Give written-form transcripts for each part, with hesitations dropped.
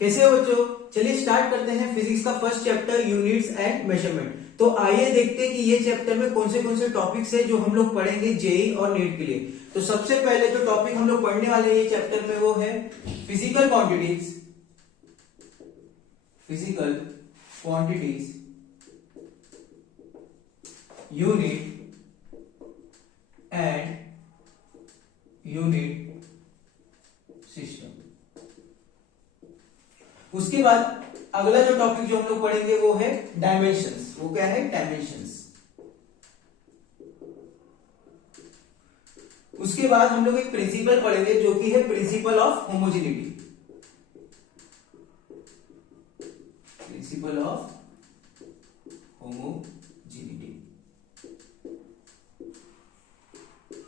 कैसे हो बच्चों? चलिए स्टार्ट करते हैं फिजिक्स का first chapter units and measurement. तो आइए देखते हैं कि ये चैप्टर में कौन से टॉपिक्स है जो हम लोग पढ़ेंगे जेई और नीट के लिए। तो सबसे पहले जो टॉपिक हम लोग पढ़ने वाले हैं ये चैप्टर में वो है physical quantities. Physical quantities unit and unit system. उसके बाद अगला जो टॉपिक जो हम लोग पढ़ेंगे वो है डायमेंशंस। वो क्या है? डायमेंशंस। उसके बाद हम लोग एक प्रिंसिपल पढ़ेंगे जो कि है principle of homogeneity. Principle of homogeneity.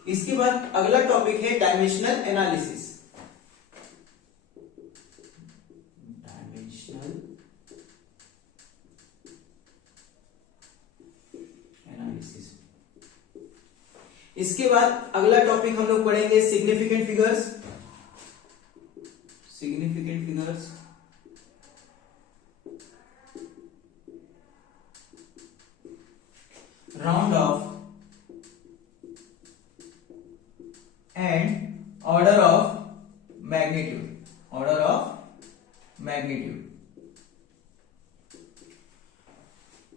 इसके बाद अगला टॉपिक है डायमेंशनल एनालिसिस। इसके बाद अगला टॉपिक हम लोग पढ़ेंगे significant figures. Significant figures. Round of and order of magnitude. Order of magnitude.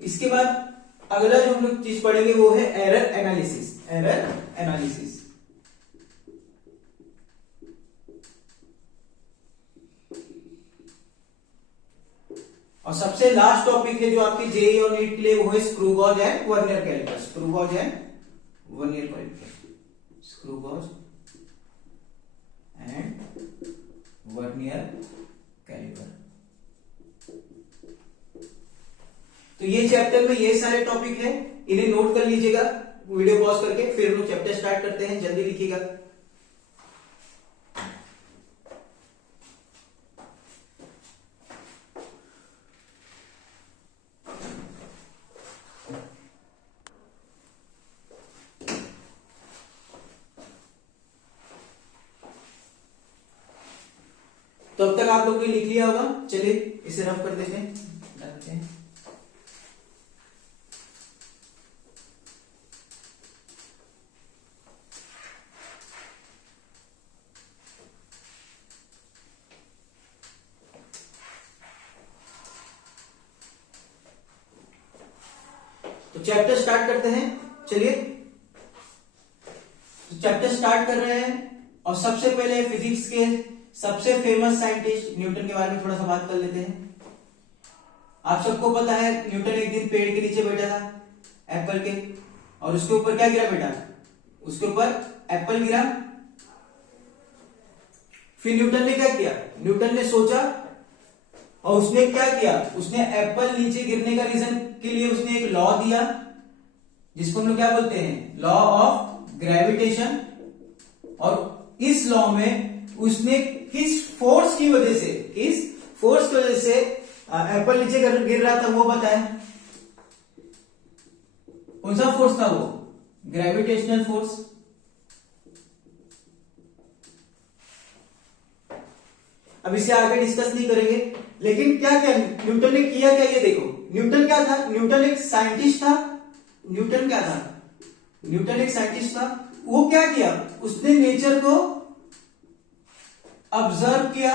इसके बाद अगला जो हम लोग चीज पढ़ेंगे वो है एरर एनालिसिस। Error analysis. और सबसे लास्ट टॉपिक है जो आपकी जेई और नीट के लिए वो है screw gauge and vernier calliper. Screw gauge and vernier calliper. Screw gauge and vernier calliper. तो ये चैप्टर में ये सारे टॉपिक है, इन्हें नोट कर लीजिएगा वीडियो पॉज करके। फिर हम लोग चैप्टर स्टार्ट करते हैं, जल्दी लिखिएगा। तो अब तक आप लोग ने लिख लिया होगा। चलिए इसे रफ कर देते हैं। तो चैप्टर स्टार्ट करते हैं। चलिए तो चैप्टर स्टार्ट कर रहे हैं और सबसे पहले फिजिक्स के सबसे फेमस साइंटिस्ट न्यूटन के बारे में थोड़ा सा बात कर लेते हैं। आप सबको पता है न्यूटन एक दिन पेड़ के नीचे बैठा था एप्पल के, और उसके ऊपर क्या गिरा बेटा? उसके ऊपर एप्पल गिरा। फिर न्यूटन ने क्या किया? न्यूटन ने सोचा और उसने क्या किया? उसने एप्पल नीचे गिरने का रीजन के लिए उसने एक लॉ दिया जिसको हम लोग क्या बोलते हैं? Law of gravitation. और इस लॉ में उसने किस फोर्स की वजह से एप्पल नीचे गिर रहा था वो बताया। कौन सा फोर्स था वो? Gravitational force. अब इसे आगे डिस्कस नहीं करेंगे, लेकिन क्या क्या न्यूटन ने किया क्या ये देखो। न्यूटन क्या था? न्यूटन एक साइंटिस्ट था। न्यूटन क्या था? न्यूटन एक साइंटिस्ट था। वो क्या किया? उसने नेचर को ऑब्जर्व किया।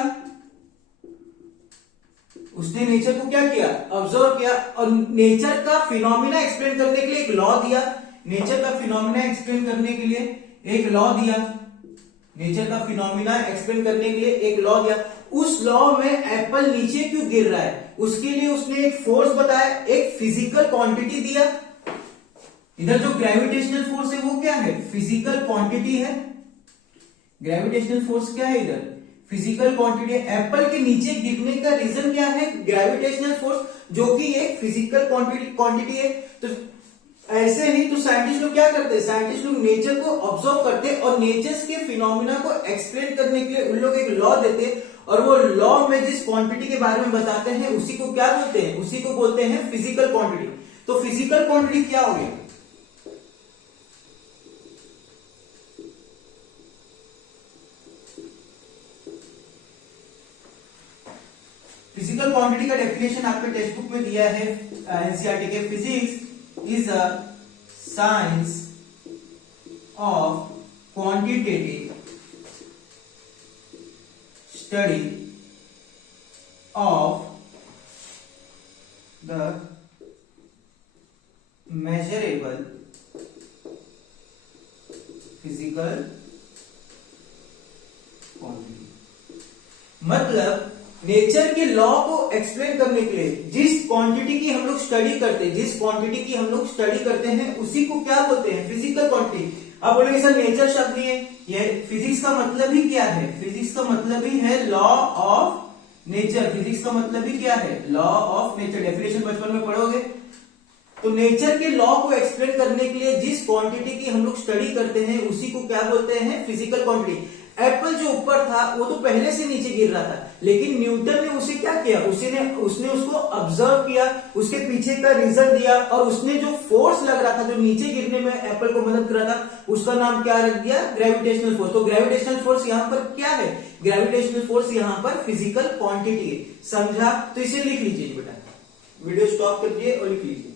उसने नेचर को क्या किया? ऑब्जर्व किया और नेचर का फिनोमिना एक्सप्लेन करने के लिए एक लॉ दिया। नेचर का फिनोमिना एक्सप्लेन करने के लिए एक लॉ दिया। नेचर का फिनोमिना एक्सप्लेन करने के लिए एक लॉ दिया। उस लॉ में एप्पल नीचे क्यों गिर रहा है उसके लिए उसने एक फोर्स बताया, एक फिजिकल क्वांटिटी दिया। इधर जो ग्रेविटेशनल फोर्स है वो क्या है? फिजिकल क्वांटिटी है। ग्रेविटेशनल फोर्स क्या है? इधर फिजिकल क्वांटिटी है। एप्पल के नीचे गिरने का रीजन क्या है? ग्रेविटेशनल फोर्स, जो कि एक फिजिकल क्वांटिटी है। तो ऐसे ही तो साइंटिस्ट लोग क्या करते हैं? साइंटिस्ट लोग नेचर को ऑब्जर्व करते हैं और नेचर के फिनोमिना को एक्सप्लेन करने के लिए उन लोग एक लॉ देते हैं, और वो लॉ में जिस क्वांटिटी के बारे में बताते हैं उसी को क्या बोलते हैं? उसी को बोलते हैं फिजिकल क्वांटिटी। तो फिजिकल क्वांटिटी क्या हो गया? फिजिकल क्वांटिटी का डेफिनेशन आपके टेक्स्ट बुक में दिया है एनसीईआरटी के, physics is a science of quantitative study of the measurable physical quantity। मतलब नेचर के लॉ को एक्सप्लेन करने के लिए जिस क्वांटिटी की हम लोग स्टडी करते हैं, जिस क्वांटिटी की हम लोग स्टडी करते हैं उसी को क्या बोलते हैं, फिजिकल क्वांटिटी। अब बोलेंगे सर नेचर शब्द नहीं है, ये फिजिक्स का मतलब ही क्या है, फिजिक्स का मतलब ही है लॉ ऑफ नेचर। फिजिक्स का मतलब ही क्या है, लॉ ऑफ नेचर। डेफिनेशन बचपन में पढ़ोगे। तो नेचर के लॉ को एक्सप्लेन करने के लिए जिस क्वांटिटी की हम लोग स्टडी करते हैं उसी को क्या बोलते हैं, फिजिकल क्वांटिटी। एप्पल जो ऊपर था वो तो पहले से नीचे गिर रहा था, लेकिन न्यूटन ने उसे क्या किया, उसने उसको ऑब्जर्व किया, उसके पीछे का रीजन दिया और उसने जो फोर्स लग रहा था, जो नीचे गिरने में एप्पल को मदद कर रहा था, उसका नाम क्या रख दिया, ग्रेविटेशनल फोर्स। तो ग्रेविटेशनल फोर्स यहाँ पर क्या है, ग्रेविटेशनल फोर्स यहाँ पर फिजिकल क्वांटिटी है। समझा? तो इसे लिख लीजिए बेटा, वीडियो स्टॉप कर दिए और लिख लीजिए।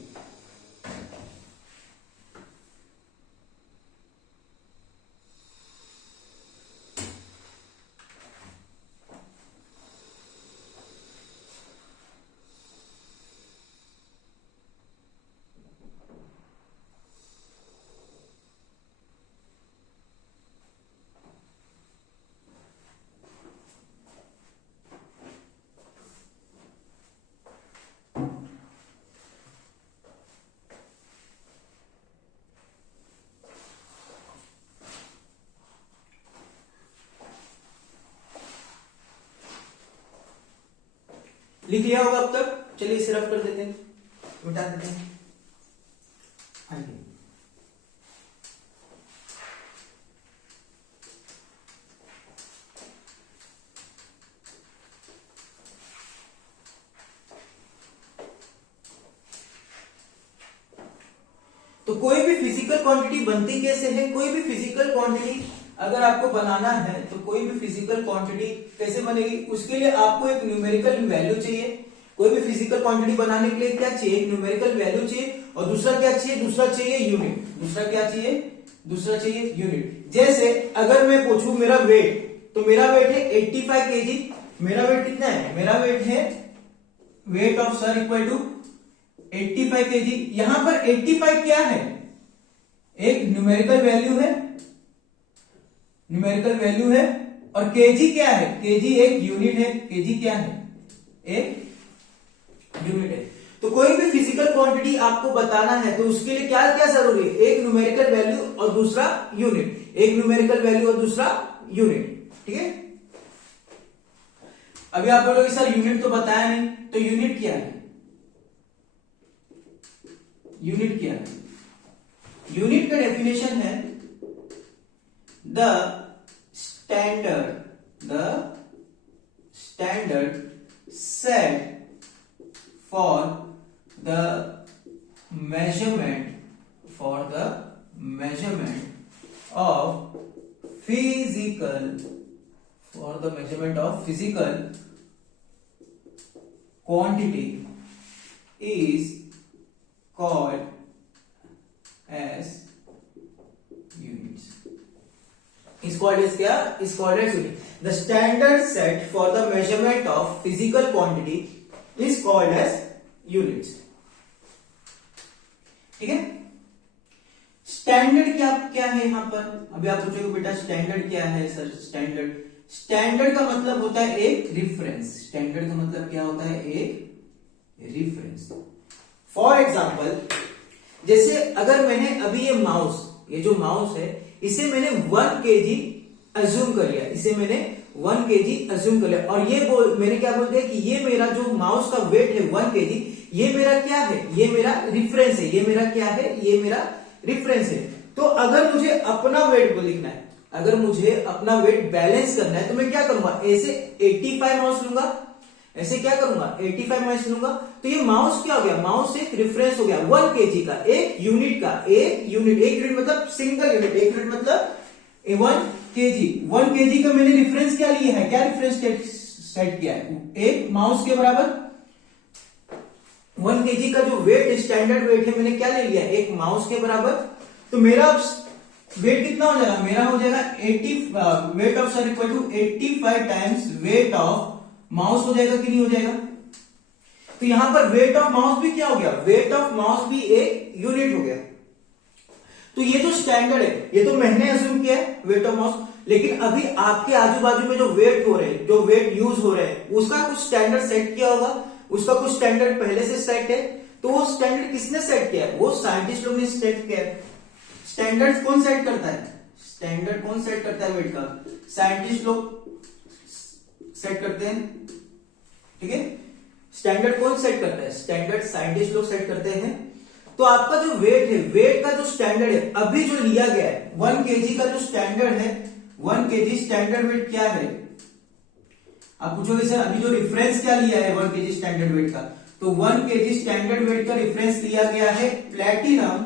लिख लिया होगा अब तक? चलिए इसे रफ कर देते हैं, मिटा देते हैं। आइए, तो कोई भी फिजिकल क्वांटिटी बनती कैसे है, कोई भी फिजिकल क्वांटिटी अगर आपको बनाना है तो कोई भी फिजिकल क्वांटिटी कैसे बनेगी, उसके लिए आपको एक न्यूमेरिकल वैल्यू चाहिए। कोई भी फिजिकल क्वांटिटी बनाने के लिए क्या चाहिए, एक न्यूमेरिकल वैल्यू चाहिए। और दूसरा क्या चाहिए, दूसरा चाहिए यूनिट। दूसरा क्या चाहिए, दूसरा चाहिए यूनिट। जैसे अगर मैं पूछूं मेरा वेट, तो मेरा वेट है 85 केजी। मेरा वेट कितना है, मेरा वेट है weight of sir equal to 85 KG. यहां पर 85 क्या है, एक न्यूमेरिकल वैल्यू है, न्यूमेरिकल वैल्यू है। और केजी क्या है, केजी एक यूनिट है, केजी क्या है, एक यूनिट है। तो कोई भी फिजिकल क्वांटिटी आपको बताना है तो उसके लिए क्या क्या जरूरी है, एक न्यूमेरिकल वैल्यू और दूसरा यूनिट। एक न्यूमेरिकल वैल्यू और दूसरा यूनिट, ठीक है। अभी आप बोलोगे सर यूनिट तो बताया नहीं, तो यूनिट क्या है, यूनिट क्या है, यूनिट का डेफिनेशन है the standard set for the measurement of physical quantity is called as units। is called as क्या, is called as unit। the standard set for the measurement of physical quantity is called as units। ठीक है। Standard क्या है यहां पर, अभी आप पूछोगे बेटा स्टैंडर्ड क्या है सर, स्टैंडर्ड का मतलब होता है एक रिफरेंस। स्टैंडर्ड का मतलब क्या होता है, एक रिफरेंस। फॉर एग्जाम्पल, जैसे अगर मैंने अभी ये माउस, ये जो माउस है इसे मैंने 1 kg अज्यूम कर लिया, इसे मैंने 1 kg अज्यूम कर लिया। और ये मैंने क्या बोल दिया कि ये मेरा जो माउस का वेट है 1 kg, ये मेरा क्या है, ये मेरा रिफरेंस है। ये मेरा क्या है, ये मेरा रिफरेंस है। तो अगर मुझे अपना वेट को लिखना है, अगर मुझे अपना वेट बैलेंस करना है तो मैं क्या करूंगा, ऐसे 85 माउस लूंगा, ऐसे क्या करूंगा 85 माउस लूंगा। तो ये माउस क्या हो गया, माउस एक रिफरेंस हो गया 1 kg का, एक यूनिट का, एक यूनिट मतलब सिंगल यूनिट, एक यूनिट मतलब 1 kg। 1 kg का मैंने रिफरेंस क्या लिया है, क्या रिफरेंस सेट किया है, एक माउस के बराबर 1 kg का जो वेट स्टैंडर्ड वेट है मैंने क्या ले लिया, एक माउस के बराबर। तो मेरा वेट कितना हो जाएगा, मेरा हो जाएगा 80 weight of sir equal to 85 times weight of mouse हो जाएगा कि नहीं हो जाएगा। तो यहां पर वेट ऑफ माउस भी क्या हो गया, वेट ऑफ माउस भी एक यूनिट हो गया। तो ये जो स्टैंडर्ड है ये तो मैंने अज्यूम किया है वेट ऑफ माउस, लेकिन अभी आपके आजू बाजू में जो वेट हो रहे हैं, जो वेट यूज हो रहे हैं, उसका कुछ स्टैंडर्ड सेट किया होगा, उसका कुछ स्टैंडर्ड पहले से सेट है। तो वो स्टैंडर्ड किसने सेट किया है, वो साइंटिस्ट लोग ने सेट किया है। स्टैंडर्ड कौन सेट करता है, स्टैंडर्ड कौन सेट करता है वेट का, साइंटिस्ट लोग सेट करते हैं, ठीक है। स्टैंडर्ड कौन सेट करता है, स्टैंडर्ड साइंटिस्ट लोग सेट करते हैं। तो आपका जो वेट है, वेट का जो स्टैंडर्ड है अभी जो लिया गया है 1 kg का जो स्टैंडर्ड है, 1 kg स्टैंडर्ड वेट क्या है, आप पूछोगे सर अभी जो रिफरेंस क्या लिया है 1 kg स्टैंडर्ड वेट का, तो 1 kg स्टैंडर्ड वेट का रिफरेंस लिया गया है प्लैटिनम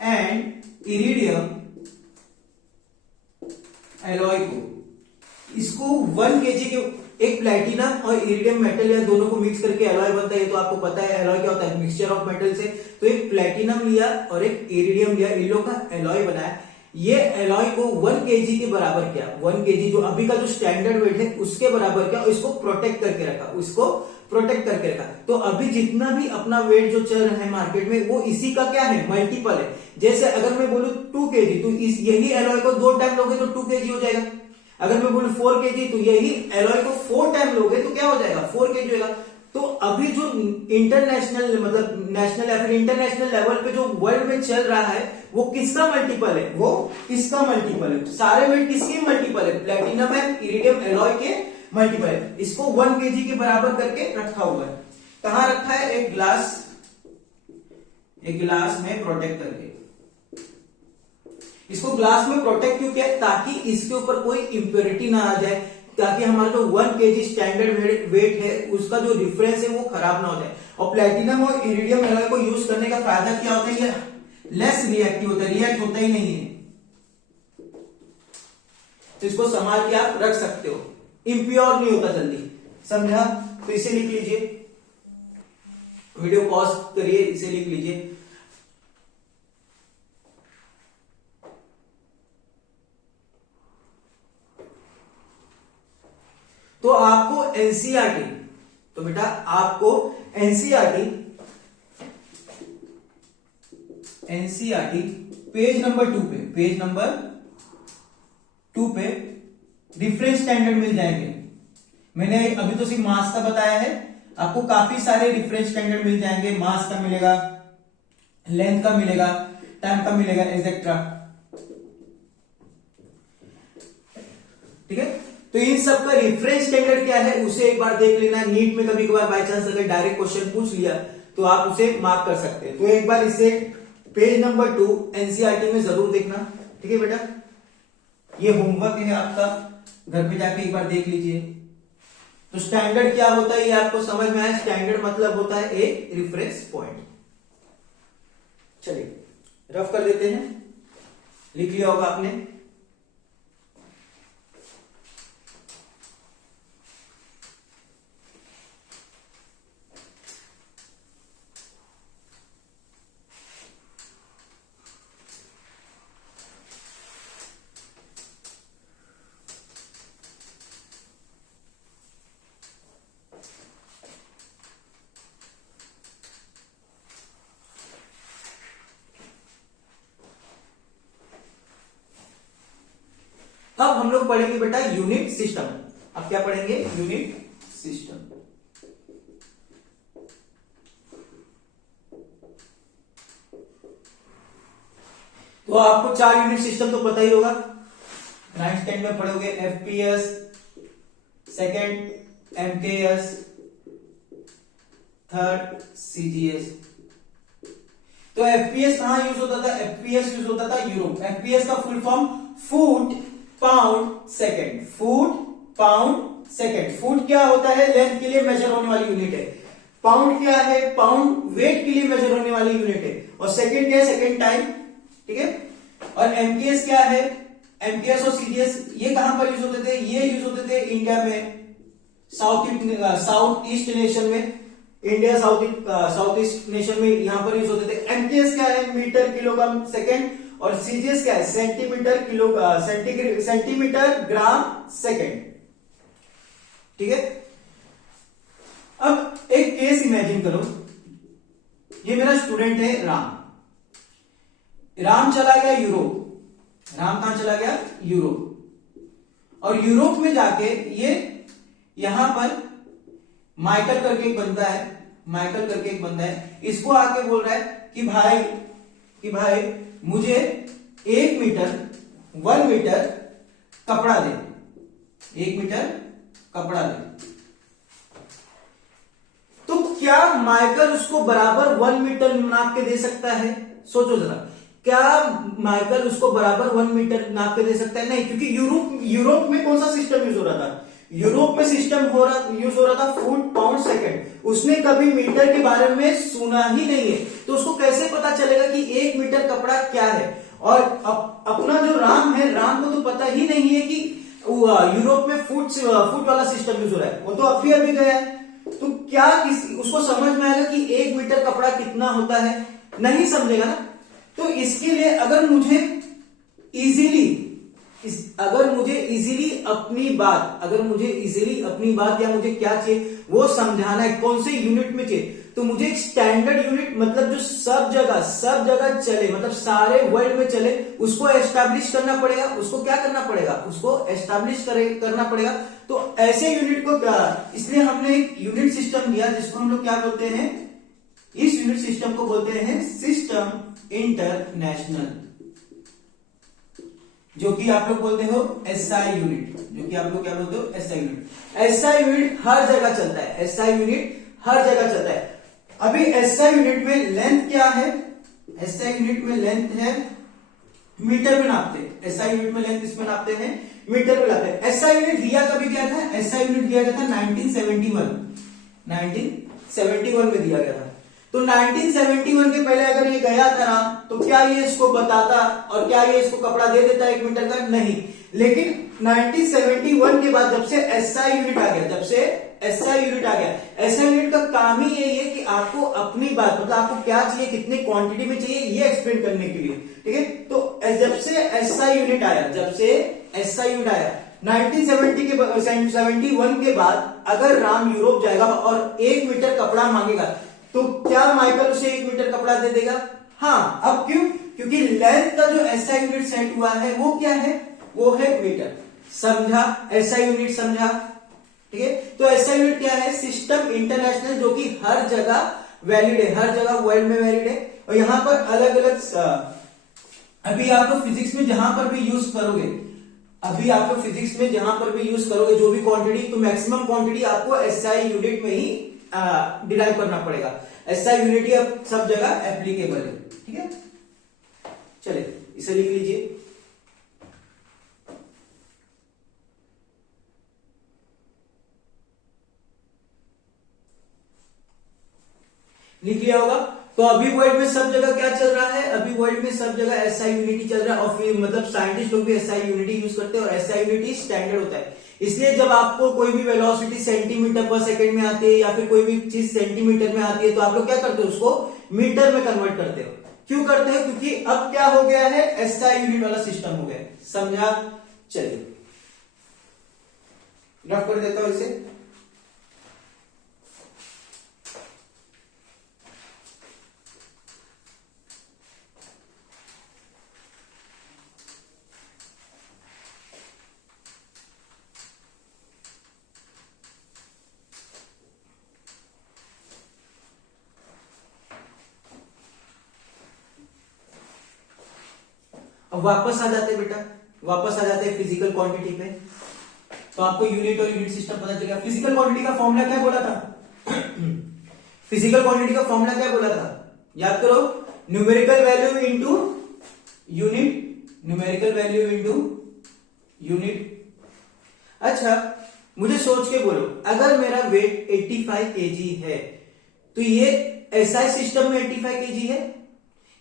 एंड इरिडियम एलॉय को। इसको 1 kg के एक प्लैटिनम और इरिडियम मेटल या दोनों को मिक्स करके एलॉय बनता है, ये तो आपको पता है एलॉय क्या होता है, मिक्सचर ऑफ मेटल से। तो एक प्लैटिनम लिया और एक इरिडियम लिया, इन लोगों का एलॉय बनाया। ये एलॉय को 1 kg के बराबर किया, 1 kg जो अभी का जो स्टैंडर्ड वेट है उसके बराबर किया, इसको प्रोटेक्ट करके रखा, उसको प्रोटेक्ट करके रखा। तो अभी जितना भी अपना वेट जो चल रहा है मार्केट में वो इसी का क्या है, मल्टीपल है। जैसे अगर मैं बोलूं 2 kg, तो यही एलॉय को 2 टाइम लोगे तो 2 kg हो जाएगा। अगर मैं बोलूं 4 kg, तो यही एलॉय को 4 टाइम लोगे तो क्या हो जाएगा, 4 kg होगा। तो अभी जो इंटरनेशनल मतलब नेशनल या फिर इंटरनेशनल लेवल पे जो वर्ल्ड में चल रहा है वो किसका मल्टीपल है, वो किसका मल्टीपल है, सारे वेट किसके मल्टीपल है, प्लैटिनम एंड इरिडियम एलॉय के मल्टीपल है। इसको 1 kg के बराबर करके रखा हुआ है। कहां रखा है, एक गिलास में प्रोटेक्ट करके। इसको ग्लास में प्रोटेक्ट क्यों किया, ताकि इसके ऊपर कोई इंप्योरिटी ना आ जाए, ताकि हमारा जो 1 kg स्टैंडर्ड वेट है उसका जो डिफरेंस है वो खराब ना हो जाए। और प्लैटिनम और इरिडियम एलॉय को यूज करने का फायदा क्या होता है, ये लेस रिएक्टिव होता है, रिएक्ट होता ही नहीं है। तो इसको संभाल के आप रख सकते हो, इम्प्योर नहीं होता जल्दी, समझा। तो इसे लिख लीजिए, वीडियो पॉज करिए, इसे लिख लीजिए। तो आपको एनसीईआरटी, तो बेटा आपको एनसीईआरटी पेज नंबर 2 पे डिफरेंट स्टैंडर्ड मिल जाएंगे। मैंने अभी तो सिर्फ मास का बताया है, आपको काफी सारे डिफरेंट स्टैंडर्ड मिल जाएंगे। मास का मिलेगा, लेंथ का मिलेगा, टाइम का मिलेगा, एक्सेट्रा, ठीक है। तो इन सब का रेफरेंस स्टैंडर्ड क्या है उसे एक बार देख लेना। नीट में कभी कभार बाय चांस अगर डायरेक्ट क्वेश्चन पूछ लिया तो आप उसे मार्क कर सकते हैं। तो एक बार इसे पेज नंबर 2 एनसीईआरटी में जरूर देखना, ठीक है बेटा। ये होमवर्क है आपका, घर पे जाके एक बार देख लीजिए। तो स्टैंडर्ड क्या होता है ये आपको समझ में आया। स्टैंडर्ड मतलब होता है एक रेफरेंस पॉइंट। चलिए रफ कर देते हैं, लिख लिया होगा आपने। अब हम लोग पढ़ेंगे बेटा यूनिट सिस्टम। अब क्या पढ़ेंगे, यूनिट सिस्टम। तो आपको 4 यूनिट सिस्टम तो पता ही होगा, 9th 10th में पढ़ोगे। FPS, second MKS, third CGS. तो एफपीएस कहां यूज होता था, एफपीएस यूज होता था यूरोप। एफपीएस का full form foot pound second, foot pound second. Foot क्या होता है, लेंथ के लिए मेजर होने वाली यूनिट है। पाउंड क्या है, पाउंड वेट के लिए मेजर होने वाली यूनिट है। और सेकंड क्या है, सेकंड टाइम, ठीक है। और एमकेएस क्या है, एमटीएस और सीजीएस ये कहां पर यूज होते थे? ये यूज होते थे इंडिया में, साउथ ईस्ट नेशन में, इंडिया साउथ ईस्ट नेशन में यहां पर यूज होते थे। एमटीएस क्या है? मीटर किलोग्राम सेकेंड, और सीजीएस क्या है? Centimetre gram second. ठीक है। अब एक केस इमेजिन करो, ये मेरा स्टूडेंट है राम। राम चला गया यूरोप। राम कहां चला गया? यूरोप। और यूरोप में जाके ये यहां पर माइकल करके एक बंदा है, माइकल करके एक बंदा है, इसको आके बोल रहा है कि भाई मुझे 1 मीटर कपड़ा दे, 1 मीटर कपड़ा दे। तो क्या माइकल उसको बराबर 1 मीटर नाप के दे सकता है? सोचो जरा, क्या माइकल उसको बराबर 1 मीटर नाप के दे सकता है? नहीं, क्योंकि यूरोप में कौन सा सिस्टम यूज हो रहा था? यूरोप में सिस्टम यूज हो रहा था फुट पाउंड सेकंड। उसने कभी मीटर के बारे में सुना ही नहीं है, तो उसको कैसे पता चलेगा कि 1 मीटर कपड़ा क्या है? और अपना जो राम है, राम को तो पता ही नहीं है कि यूरोप में फुट वाला सिस्टम यूज हो रहा है। वो तो अभी गया है, तो क्या उसको समझ में आएगा कि 1 मीटर कपड़ा कितना होता है? नहीं समझेगा ना। तो इसके लिए अगर मुझे इजीली अपनी बात या मुझे क्या चाहिए वो समझाना है, कौन से यूनिट में चाहिए, तो मुझे एक स्टैंडर्ड यूनिट, मतलब जो सब जगह चले, मतलब सारे वर्ल्ड में चले, उसको एस्टैब्लिश करना पड़ेगा। उसको क्या करना पड़ेगा? उसको एस्टैब्लिश करना पड़ेगा। तो ऐसे यूनिट को क्या, इसलिए हमने एक यूनिट सिस्टम दिया जिसको हम लोग क्या बोलते हैं? इस यूनिट सिस्टम को बोलते हैं सिस्टम इंटरनेशनल, जो कि आप लोग बोलते हो एसआई यूनिट, जो कि आप लोग क्या बोलते हो? SI unit. एसआई यूनिट हर जगह चलता है, एसआई यूनिट हर जगह चलता है। अभी एसआई यूनिट में लेंथ क्या है? एसआई यूनिट में लेंथ है, मीटर में नापते हैं। एसआई यूनिट में लेंथ इसमें नापते हैं, मीटर में नापते हैं। एसआई यूनिट दिया कभी क्या था? एसआई यूनिट दिया गया था 1971 में दिया गया था। तो 1971 के पहले अगर ये गया था ना, तो क्या ये इसको बताता और क्या ये इसको कपड़ा दे देता 1 मीटर का? नहीं। लेकिन 1971 के बाद जब से एसआई यूनिट आ गया, एसआई यूनिट का काम ही यही है कि आपको अपनी बात, मतलब आपको क्या चाहिए, कितनी क्वांटिटी में चाहिए, ये एक्सप्लेन करने के लिए। ठीक है। तो जब से एसआई यूनिट आया 1971 के बाद अगर राम यूरोप जाएगा और 1 मीटर कपड़ा मांगेगा, तो क्या माइकल उसे 1 मीटर कपड़ा दे देगा? हाँ। अब क्यों? क्योंकि लेंथ का जो एसआई यूनिट सेट हुआ है वो क्या है? वो है मीटर। समझा? एसआई यूनिट समझा? ठीक है। तो एसआई यूनिट क्या है? सिस्टम इंटरनेशनल, जो कि हर जगह वैलिड है, हर जगह वर्ल्ड में वैलिड है। और यहां पर अलग अलग, अभी आप लोग फिजिक्स में जहां पर भी यूज करोगे, जो भी क्वांटिटी, तो मैक्सिमम क्वांटिटी आपको एसआई यूनिट में ही डिराइव करना पड़ेगा। एसआई यूनिट अब सब जगह एप्लीकेबल है। ठीक है। चलिए इसे लिख लीजिए। लिख लिया होगा। तो अभी वर्ल्ड में सब जगह क्या चल रहा है? अभी वर्ल्ड में सब जगह एसआई यूनिटी चल रहा है, और फिर मतलब साइंटिस्ट लोग भी एसआई यूनिटी यूज करते हैं, और एसआई यूनिटी स्टैंडर्ड होता है। इसलिए जब आपको कोई भी वेलोसिटी सेंटीमीटर पर सेकंड में आती है या फिर कोई भी चीज सेंटीमीटर में आती है, तो आप लोग क्या करते हो? उसको मीटर में कन्वर्ट करते हो। क्यों करते हो? क्योंकि अब क्या हो गया है? एसआई यूनिट वाला सिस्टम हो गया। समझा? चलिए रफ कर देता हूं इसे। अब वापस आ जाते बेटा, वापस आ जाते हैं फिजिकल क्वांटिटी पे। तो आपको यूनिट और यूनिट सिस्टम पता चलेगा। फिजिकल क्वांटिटी का फॉर्मूला क्या बोला था? फिजिकल क्वांटिटी का फॉर्मूला क्या बोला था? याद करो, numerical value into unit, numerical value into unit. अच्छा, मुझे सोच के बोलो, अगर मेरा वेट 85 केजी है, तो ये एसआई सिस्टम में 85 केजी है,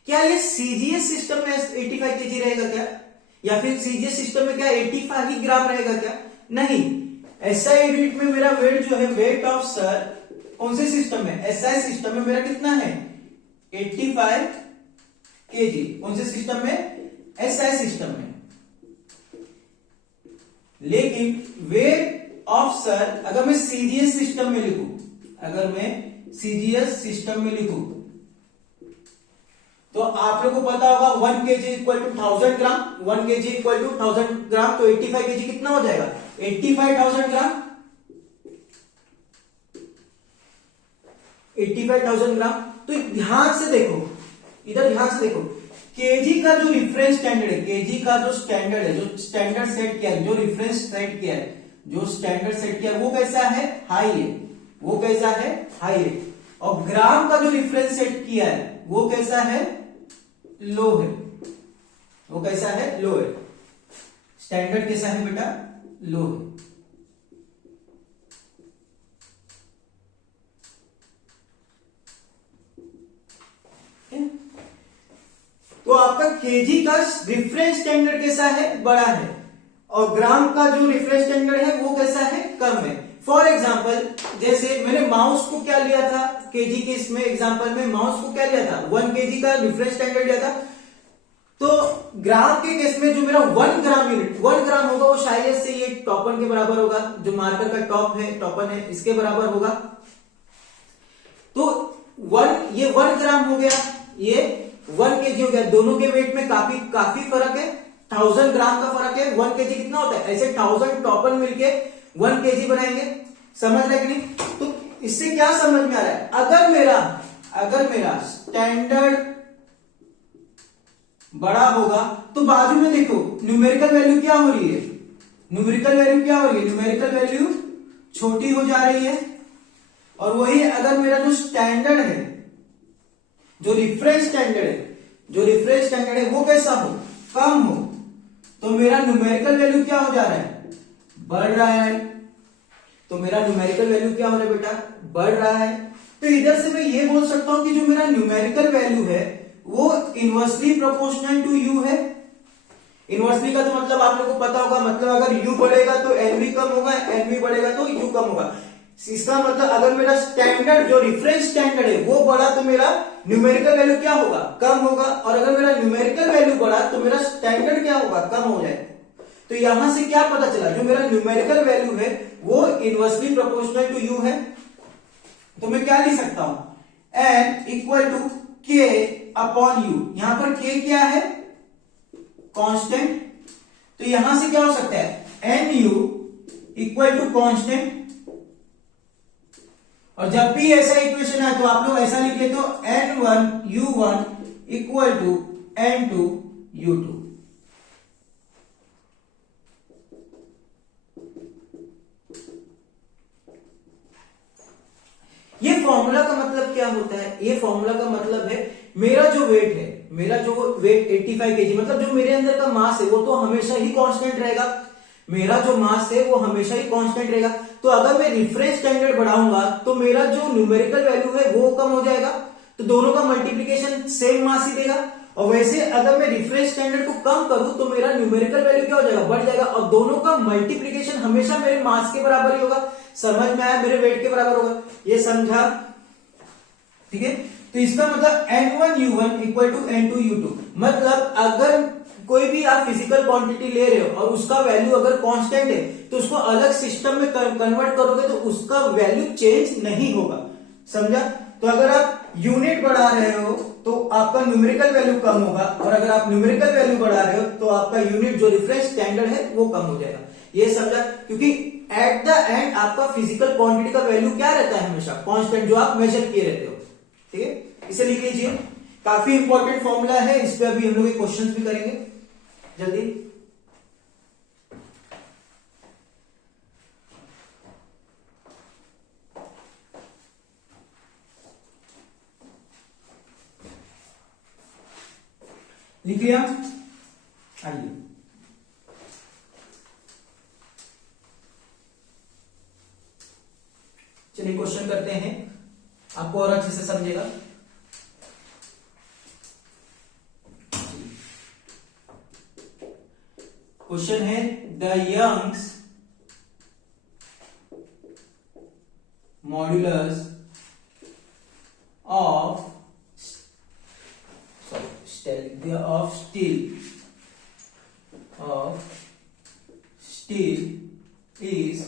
क्या ये सीजीएस सिस्टम में 85 केजी रहेगा क्या? या फिर सीजीएस सिस्टम में क्या 85 ही ग्राम रहेगा क्या? नहीं, एसआई यूनिट में मेरा वेट जो है, वेट ऑफ सर कौन से सिस्टम में? एसआई सिस्टम में मेरा कितना है? 85 केजी। कौन से सिस्टम में? एसआई सिस्टम में। लेकिन वेट ऑफ सर अगर मैं सीजीएस सिस्टम में लिखूं, अगर मैं सीजीएस सिस्टम में लिखूं तो आप लोगों को पता होगा 1 KG equal to 1000 gram, 1 KG equal to 1000 gram, तो 85 केजी कितना हो जाएगा? 85,000 ग्राम, 85,000 ग्राम। तो ध्यान से देखो, इधर ध्यान से देखो, केजी का जो रिफरेंस स्टैंडर्ड है, केजी का जो स्टैंडर्ड है, जो स्टैंडर्ड सेट किया है, जो रिफरेंस सेट किया है, जो स्टैंडर्ड सेट किया है, वो कैसा है? हाई है। वो कैसा है? हाई है। और ग्राम का जो रिफरेंस सेट किया है वो कैसा है? लो है। वो कैसा है? लो है। स्टैंडर्ड कैसा है बेटा? लो है। तो आपका केजी का रिफरेंस स्टैंडर्ड कैसा है? बड़ा है। और ग्राम का जो रिफरेंस स्टैंडर्ड है वो कैसा है? कम है। फॉर एग्जाम्पल, जैसे मैंने माउस को क्या लिया था केजी के इसमें एग्जाम्पल में, माउस को क्या लिया था? 1 केजी का रिफरेंस स्टैंडर्ड लिया था। तो ग्राम के केस में जो मेरा 1 ग्राम यूनिट, 1 ग्राम होगा, वो शायद से ये टॉपन के बराबर होगा, जो मार्कर का टॉप है, टॉपन है, इसके बराबर होगा। तो ये 1 ग्राम हो गया, ये 1 केजी हो गया। दोनों के वेट में काफी फर्क है, 1000 ग्राम का फर्क है। 1 केजी कितना होता है? ऐसे 1000 टॉपन मिलके 1 केजी बनाएंगे। समझ रहे कि नहीं? तो इससे क्या समझ में आ रहा है? अगर मेरा स्टैंडर्ड बड़ा होगा तो बाजू में देखो न्यूमेरिकल वैल्यू क्या हो रही है? न्यूमेरिकल वैल्यू क्या हो रही है? न्यूमेरिकल वैल्यू छोटी हो जा रही है। और वही अगर मेरा जो स्टैंडर्ड है, जो रिफरेंस स्टैंडर्ड है वो कैसा हो? कम हो। तो मेरा न्यूमेरिकल वैल्यू क्या हो जा रहा है? बढ़ रहा है। तो मेरा न्यूमेरिकल वैल्यू क्या हो रहा है बेटा? बढ़ रहा है। तो इधर से मैं ये बोल सकता हूं कि जो मेरा न्यूमेरिकल वैल्यू है वो इनवर्सली प्रोपोर्शनल टू यू है। इनवर्सली का तो मतलब आप लोगों को पता होगा, मतलब अगर u बढ़ेगा तो n भी कम होगा, n भी बढ़ेगा तो u कम होगा। इसका मतलब अगर मेरा स्टैंडर्ड, जो रिफरेंस स्टैंडर्ड है वो बढ़ा तो मेरा न्यूमेरिकल वैल्यू क्या होगा? कम होगा। और अगर मेरा न्यूमेरिकल वैल्यू बढ़ा तो मेरा स्टैंडर्ड क्या होगा? कम हो जाएगा। तो यहां से क्या पता चला? जो मेरा न्यूमेरिकल वैल्यू है वो इनवर्सली प्रोपोर्शनल टू u है। तो मैं क्या लिख सकता हूं? n equal to k upon u। यहां पर k क्या है? कांस्टेंट। तो यहां से क्या हो सकता है? nu equal to constant. और जब भी ऐसा इक्वेशन आए तो आप लोग ऐसा लिखे तो n1 u1 equal to n2 u2। ये फॉर्मूला का मतलब क्या होता है? ये फॉर्मूला का मतलब है मेरा जो वेट है, मेरा जो वेट 85 केजी, मतलब जो मेरे अंदर का मास है वो तो हमेशा ही कांस्टेंट रहेगा। मेरा जो मास है वो हमेशा ही कांस्टेंट रहेगा। तो अगर मैं रिफरेंस स्टैंडर्ड बढ़ाऊंगा तो मेरा जो न्यूमेरिकल वैल्यू है वो कम हो जाएगा। तो दोनों का मल्टीप्लीकेशन सेम मास ही देगा। और वैसे अगर मैं रिफरेंस स्टैंडर्ड को कम करूं तो मेरा न्यूमेरिकल वैल्यू क्या हो जाएगा? बढ़ जाएगा। और दोनों का मल्टीप्लीकेशन हमेशा मेरे मास के बराबर ही होगा। समझ में आया? मेरे वेट के बराबर होगा। ये समझा? ठीक है। तो इसका मतलब n1 u1 equal to n2 u2। मतलब अगर कोई भी आप फिजिकल क्वांटिटी ले रहे हो और उसका वैल्यू अगर कांस्टेंट है तो उसको अलग सिस्टम में कन्वर्ट करोगे तो उसका वैल्यू चेंज नहीं होगा। समझा? तो अगर आप यूनिट बढ़ा रहे हो तो आपका न्यूमेरिकल वैल्यू कम होगा, और अगर आप न्यूमेरिकल वैल्यू बढ़ा रहे हो तो आपका यूनिट जो रिफरेंस स्टैंडर्ड है वो कम हो जाएगा। ये समझा? क्योंकि एट द एंड आपका फिजिकल क्वांटिटी का वैल्यू क्या रहता है? हमेशा कांस्टेंट, जो आप मेजर किए रहते हो। ठीक है, इसे लिख लीजिए। काफी इंपॉर्टेंट फॉर्मूला है, इस पे अभी हम लोग क्वेश्चन भी करेंगे जल्दी। लिख लिया? आइए चलिए क्वेश्चन करते हैं, आपको और अच्छे से समझेगा। क्वेश्चन है the Young's modulus of steel is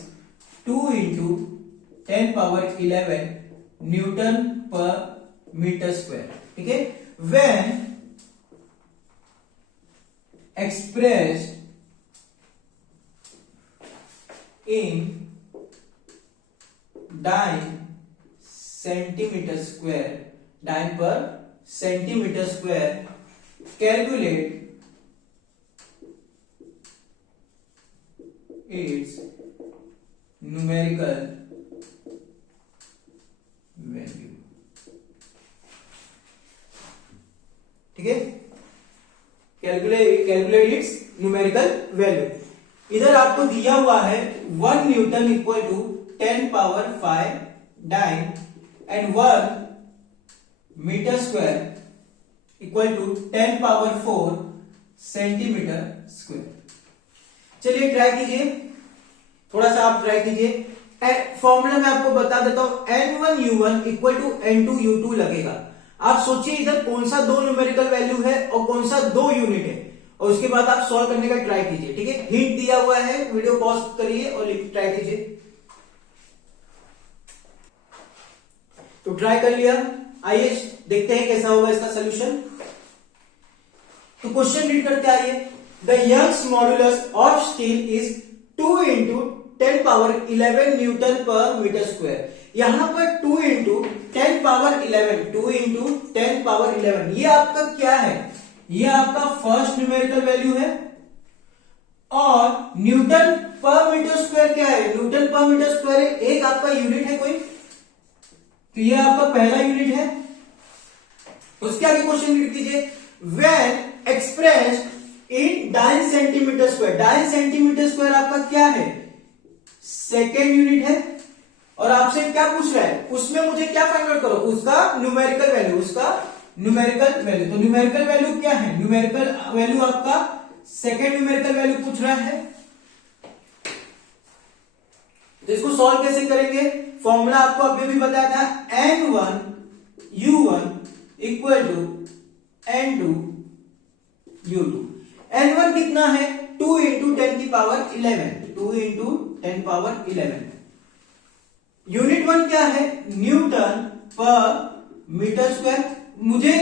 2 into 10 power 11 newton per metre square. ठीक है. When expressed in dyne centimeter square, dyne per centimeter square, calculate its numerical value. ठीक है. Calculate its numerical value. इधर आपको दिया हुआ है 1 newton equal to 10 power 5 dyne and 1 metre square equal to 10 power 4 centimetre square. चलिए try कीजिए, थोड़ा सा आप ट्राई कीजिए. फॉर्मूला मैं आपको बता देता हूं. N1U1 इक्वल टू N2U2 लगेगा. आप सोचिए इधर कौन सा 2 न्यूमेरिकल वैल्यू है और कौन सा 2 यूनिट है, और उसके बाद आप सॉल्व करने का ट्राई कीजिए. ठीक है. हिंट दिया हुआ है, वीडियो पॉज करिए और ट्राई कीजिए. तो ट्राई कर लिया. आइए देखते हैं कैसा होगा इसका सोल्यूशन. तो क्वेश्चन रीड करते आइए. The Young's modulus of steel is 2 into 10 power 11 newton per metre square. यहां पर 2 into 10 पावर 11, 2 into 10 पावर 11, ये आपका क्या है? ये आपका फर्स्ट न्यूमेरिकल वैल्यू है. और न्यूटन पर मीटर स्क्वायर क्या है? न्यूटन पर मीटर स्क्वायर है, एक आपका यूनिट है कोई, तो ये आपका पहला यूनिट है. उसके आगे क्वेश्चन रीड कीजिए. When expressed in dyne centimetre square, dyne centimetre square आपका क्या है? सेकेंड यूनिट है. और आपसे क्या पूछ रहा है? उसमें मुझे क्या फाइंड आउट करो? उसका न्यूमेरिकल वैल्यू, उसका न्यूमेरिकल वैल्यू. तो न्यूमेरिकल वैल्यू क्या है? न्यूमेरिकल वैल्यू आपका सेकेंड न्यूमेरिकल वैल्यू पूछ रहा है. तो इसको सॉल्व कैसे करेंगे? फॉर्मूला आपको अभी भी बताया था. N1U1 equal to N2U2. N1 कितना है? 2 into 10 की पावर 11, 2 into 10 पावर 11. यूनिट 1 क्या है? Newton per metre square. मुझे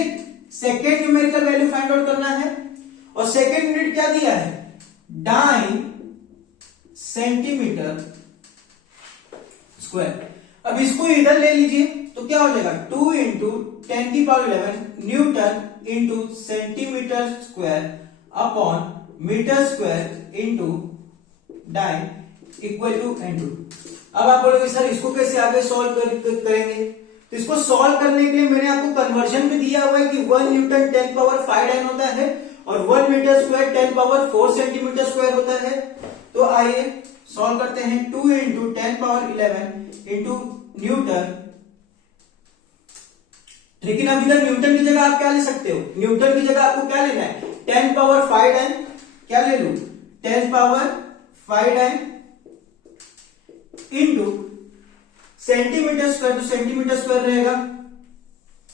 second numerical value find out करना है, और सेकेंड यूनिट क्या दिया है? Dyne centimetre square. अब इसको इधर ले लीजिए तो क्या हो जाएगा? 2 into 10 की power 11 newton into centimetre square upon metre square into dyne equal to N2. अब आप बोलोगे सर इसको कैसे आगे सॉल्व करेंगे? तो इसको सॉल्व करने के लिए मैंने आपको कन्वर्जन में दिया हुआ है कि 1 न्यूटन 10 पावर 5 डाइन होता है और 1 metre square 10 power 4 centimetre square होता है. तो आइए सॉल्व करते हैं. 2 into 10 पावर 11 इंटू न्यूटन. लेकिन अब इधर न्यूटन की जगह आप क्या ले सकते हो? न्यूटन की जगह आपको क्या लेना है? 10 पावर 5 डाइन. क्या ले लू? 10 power 5 dyne into centimetre square. तो सेंटीमीटर स्क्वायर रहेगा.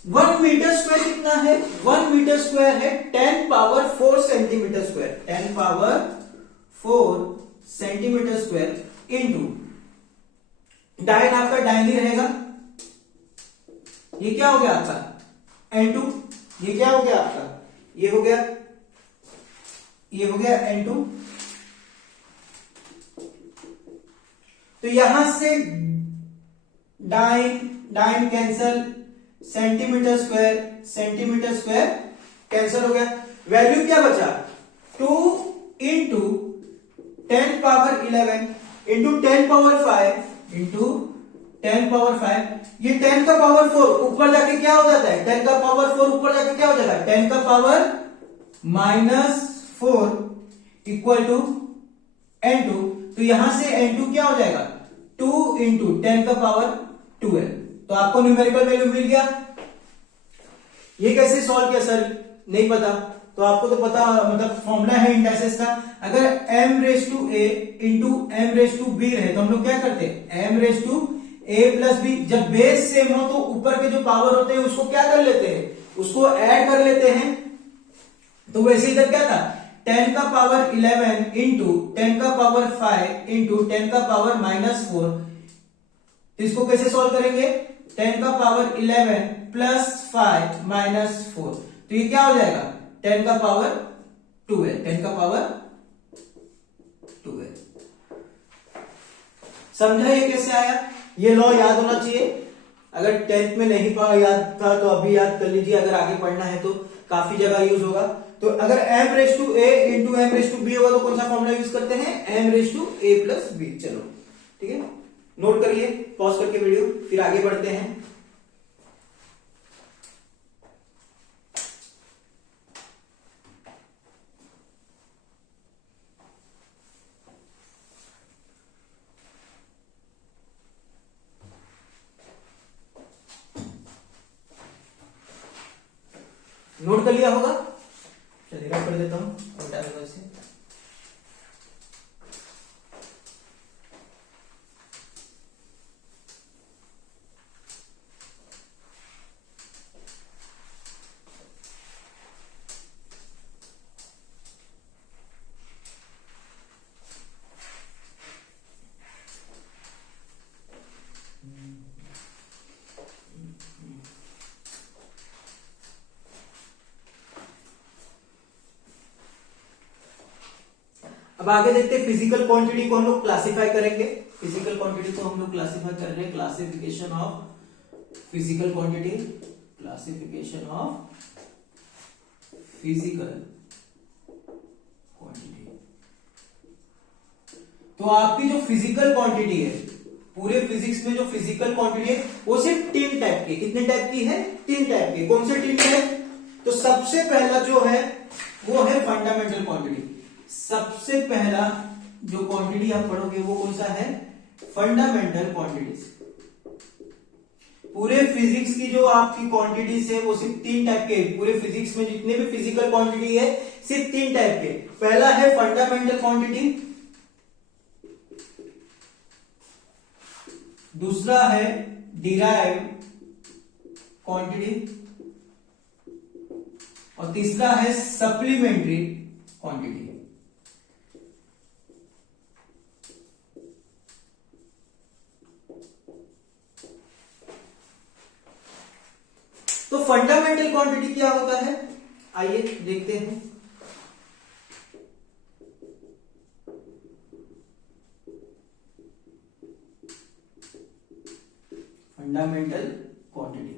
1 मीटर स्क्वायर कितना है? 1 मीटर स्क्वायर है 10 power 4 centimetre square, 10 power 4 centimetre square into dyne. आपका डाइन ही रहेगा. ये क्या हो गया आपका? N2. ये क्या हो गया आपका? ये हो गया N2. तो यहां से dyne cancel, centimetre square cancel हो गया. वैल्यू क्या बचा? 2 into 10 power 11 into 10 power 5 into 10 power 5. ये 10 का पावर 4 ऊपर जाके क्या हो जाता है? 10 का पावर 4 ऊपर जाके क्या हो जाएगा? 10 का पावर -4 इक्वल टू N2. तो यहां से N2 क्या हो जाएगा? 2 into 10 का पावर 12. तो आपको न्यूमेरिकल वैल्यू मिल गया. ये कैसे सॉल्व किया सर? नहीं पता. तो तो आपको तो पता, मतलब फॉर्मूला है इंडाइसेस का, अगर m raise to a into m raise to b रहे तो हम लोग क्या करते हैं, m raise to a plus b, जब बेस सेम हो तो ऊपर के जो पावर होते हैं उसको क्या कर लेते हैं, उसको ऐड कर लेते हैं। तो वैसे इधर क्या था, 10 का पावर 11 इंटू 10 का पावर 5 इंटू 10 का पावर -4। इसको कैसे सॉल्व करेंगे, 10 का पावर 11 प्लस 5 -4, तो ये क्या हो जाएगा, 10 का पावर 12, 10 का पावर 12। समझा ये कैसे आया, ये लॉ याद होना चाहिए। अगर 10th में नहीं याद था तो अभी याद कर लीजिए, अगर आगे पढ़ना है तो काफी जगह यूज होगा। तो अगर m raise to a into m raise to b होगा तो कौन सा फॉर्मूला यूज करते हैं, m raise to a plus b। चलो ठीक है, नोट करिए, पॉज करके वीडियो, फिर आगे बढ़ते हैं। नोट कर लिया होगा, चलिए मैं पढ़ देता हूं से। अब आगे देखते हैं फिजिकल क्वांटिटी को हम लोग क्लासिफाई करेंगे। फिजिकल क्वांटिटी को हम लोग क्लासिफाई कर रहे हैं, classification of physical quantity, classification of physical quantity. तो आपकी जो फिजिकल क्वांटिटी है, पूरे फिजिक्स में जो फिजिकल क्वांटिटी है वो सिर्फ 3 टाइप की, कितने टाइप की है, 3 टाइप की। कौन से 3 टाइप, तो सबसे पहला जो है वो है फंडामेंटल क्वांटिटी। सबसे पहला जो क्वांटिटी आप पढ़ोगे वो कौन सा है, फंडामेंटल क्वांटिटीज। पूरे फिजिक्स की जो आपकी क्वांटिटीज है वो सिर्फ 3 टाइप के, पूरे फिजिक्स में जितने भी फिजिकल क्वांटिटी है सिर्फ 3 टाइप के। पहला है फंडामेंटल क्वांटिटी, दूसरा है डिराइव्ड क्वांटिटी, और तीसरा है सप्लीमेंट्री क्वांटिटी। तो फंडामेंटल क्वांटिटी क्या होता है, आइए देखते हैं। फंडामेंटल क्वांटिटी,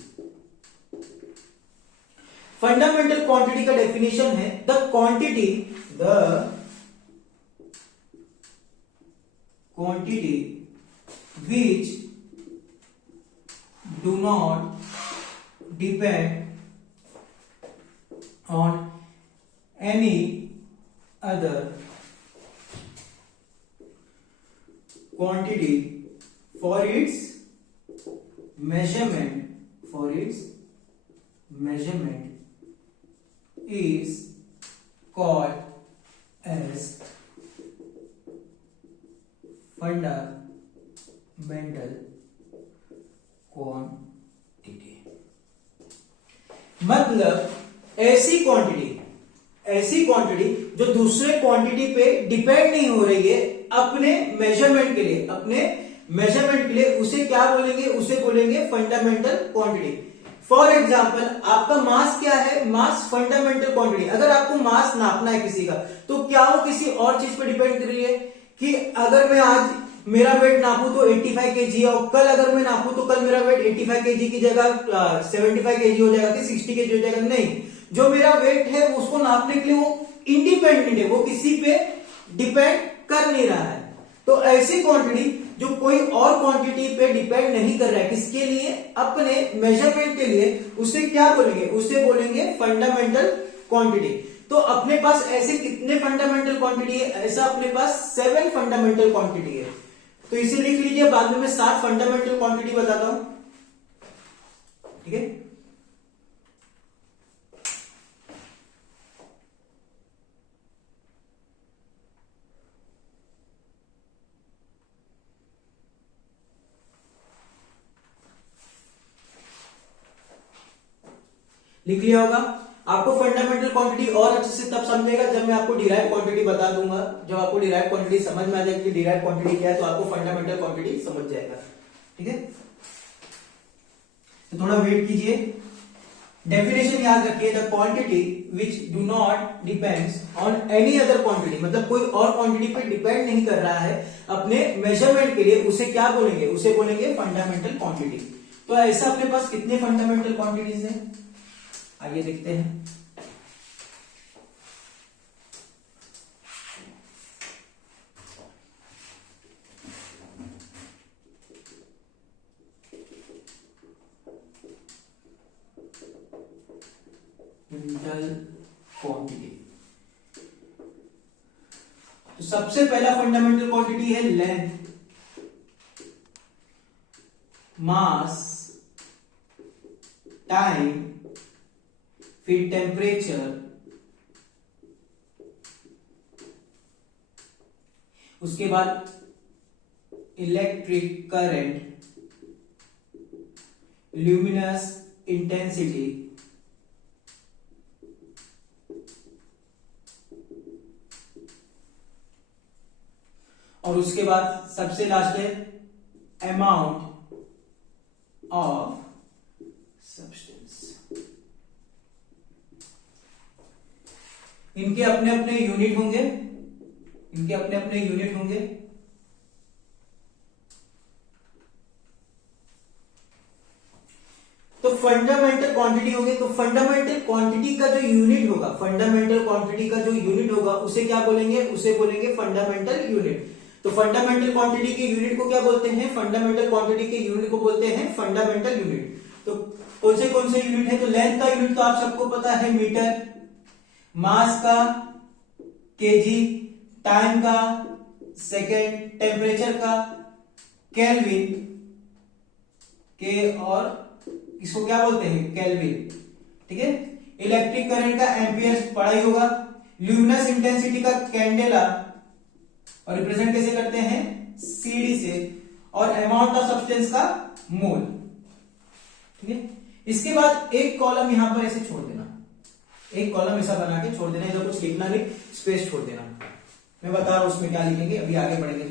फंडामेंटल क्वांटिटी का डेफिनेशन है the quantity which do not depend on any other quantity for its measurement is called as fundamental quantity। मतलब ऐसी क्वांटिटी जो दूसरे क्वांटिटी पे डिपेंड नहीं हो रही है अपने मेजरमेंट के लिए, उसे क्या बोलेंगे, उसे बोलेंगे फंडामेंटल क्वांटिटी। फॉर एग्जाम्पल आपका मास क्या है, मास फंडामेंटल क्वांटिटी। अगर आपको मास नापना है किसी का तो क्या वो किसी और चीज पर डिपेंड कर रही है, कि अगर मैं आज मेरा वेट नापूं तो 85 kg है, और कल अगर मैं नापूं तो कल मेरा वेट 85 kg की जगह 75 kg हो जाएगा कि 60 kg हो जाएगा, नहीं। जो मेरा वेट है उसको नापने के लिए वो इंडिपेंडेंट है, वो किसी पे डिपेंड कर नहीं रहा है। तो ऐसी क्वांटिटी जो कोई और क्वांटिटी पे डिपेंड नहीं कर रहा है, किसके लिए, अपने मेजरमेंट के लिए, उसे क्या बोलेंगे, उसे बोलेंगे फंडामेंटल क्वांटिटी। तो अपने पास ऐसे कितने फंडामेंटल क्वांटिटी है, ऐसा अपने पास 7 फंडामेंटल क्वांटिटी है। तो इसे लिख लीजिए, बाद में मैं 7 फंडामेंटल क्वांटिटी बताता हूं, ठीक है। लिख लिया होगा। आपको फंडामेंटल क्वांटिटी और अच्छे से तब समझेगा जब मैं आपको डिराइव क्वांटिटी बता दूंगा। जब आपको डिराइव क्वांटिटी समझ में आ जाएगी डिराइव क्वांटिटी क्या है, तो आपको फंडामेंटल क्वांटिटी समझ जाएगा। ठीक है, तो थोड़ा वेट कीजिए। डेफिनेशन याद रखिए, the quantity which do not depends on any other quantity, मतलब कोई और क्वांटिटी पे डिपेंड नहीं कर रहा है अपने मेजरमेंट के लिए, उसे क्या बोलेंगे, उसे बोलेंगे फंडामेंटल क्वांटिटी। तो ऐसा अपने पास कितने फंडामेंटल क्वांटिटीज है, आइए देखते हैं। क्वांटिटी, तो सबसे पहला फंडामेंटल क्वांटिटी है लेंथ, मास, टाइम, फिर टेम्परेचर, उसके बाद इलेक्ट्रिक करंट, ल्यूमिनस इंटेंसिटी, और उसके बाद सबसे लास्ट है अमाउंट ऑफ सब्सटेंस। इनके अपने अपने यूनिट होंगे, इनके अपने अपने यूनिट होंगे। तो फंडामेंटल क्वांटिटी होगी, तो फंडामेंटल क्वांटिटी का जो यूनिट होगा, फंडामेंटल क्वांटिटी का जो यूनिट होगा उसे क्या बोलेंगे, उसे बोलेंगे फंडामेंटल यूनिट। तो फंडामेंटल क्वांटिटी के यूनिट को क्या बोलते हैं, फंडामेंटल क्वांटिटी के यूनिट को बोलते हैं फंडामेंटल यूनिट। तो कौन से यूनिट है, तो लेंथ का यूनिट तो आप सबको पता है मीटर, मास का केजी, टाइम का सेकेंड, टेम्परेचर का केल्विन, के और इसको क्या बोलते हैं केल्विन। ठीक है, इलेक्ट्रिक करंट का एम्पियर पढ़ा ही होगा, ल्यूमिनस इंटेंसिटी का कैंडेला, और रिप्रेजेंट कैसे करते हैं सीडी से, और अमाउंट ऑफ सब्सटेंस का मोल। ठीक है, इसके बाद एक कॉलम यहां पर ऐसे छोड़ देना, एक कॉलम ऐसा बना के छोड़ देना, इधर कुछ लिखना नहीं, स्पेस छोड़ देना। मैं बता रहा हूं उसमें क्या लिखेंगे, अभी आगे बढ़ेंगे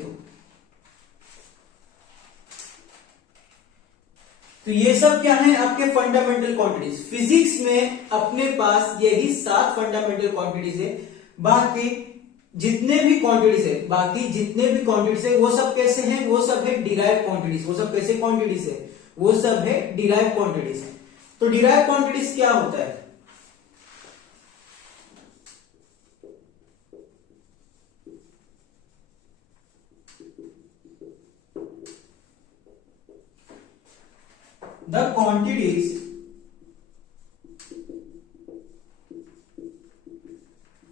तो ये सब क्या है आपके फंडामेंटल क्वांटिटीज। फिजिक्स में अपने पास यही 7 फंडामेंटल क्वांटिटीज है। बाकी जितने भी क्वांटिटीज है वो सब कैसे हैं, वो सब है डिराइव क्वांटिटीज। वो सब कैसे क्वांटिटीज है, वो सब है डिराइव क्वांटिटीज। तो डिराइव क्वांटिटीज क्या होता है, the quantities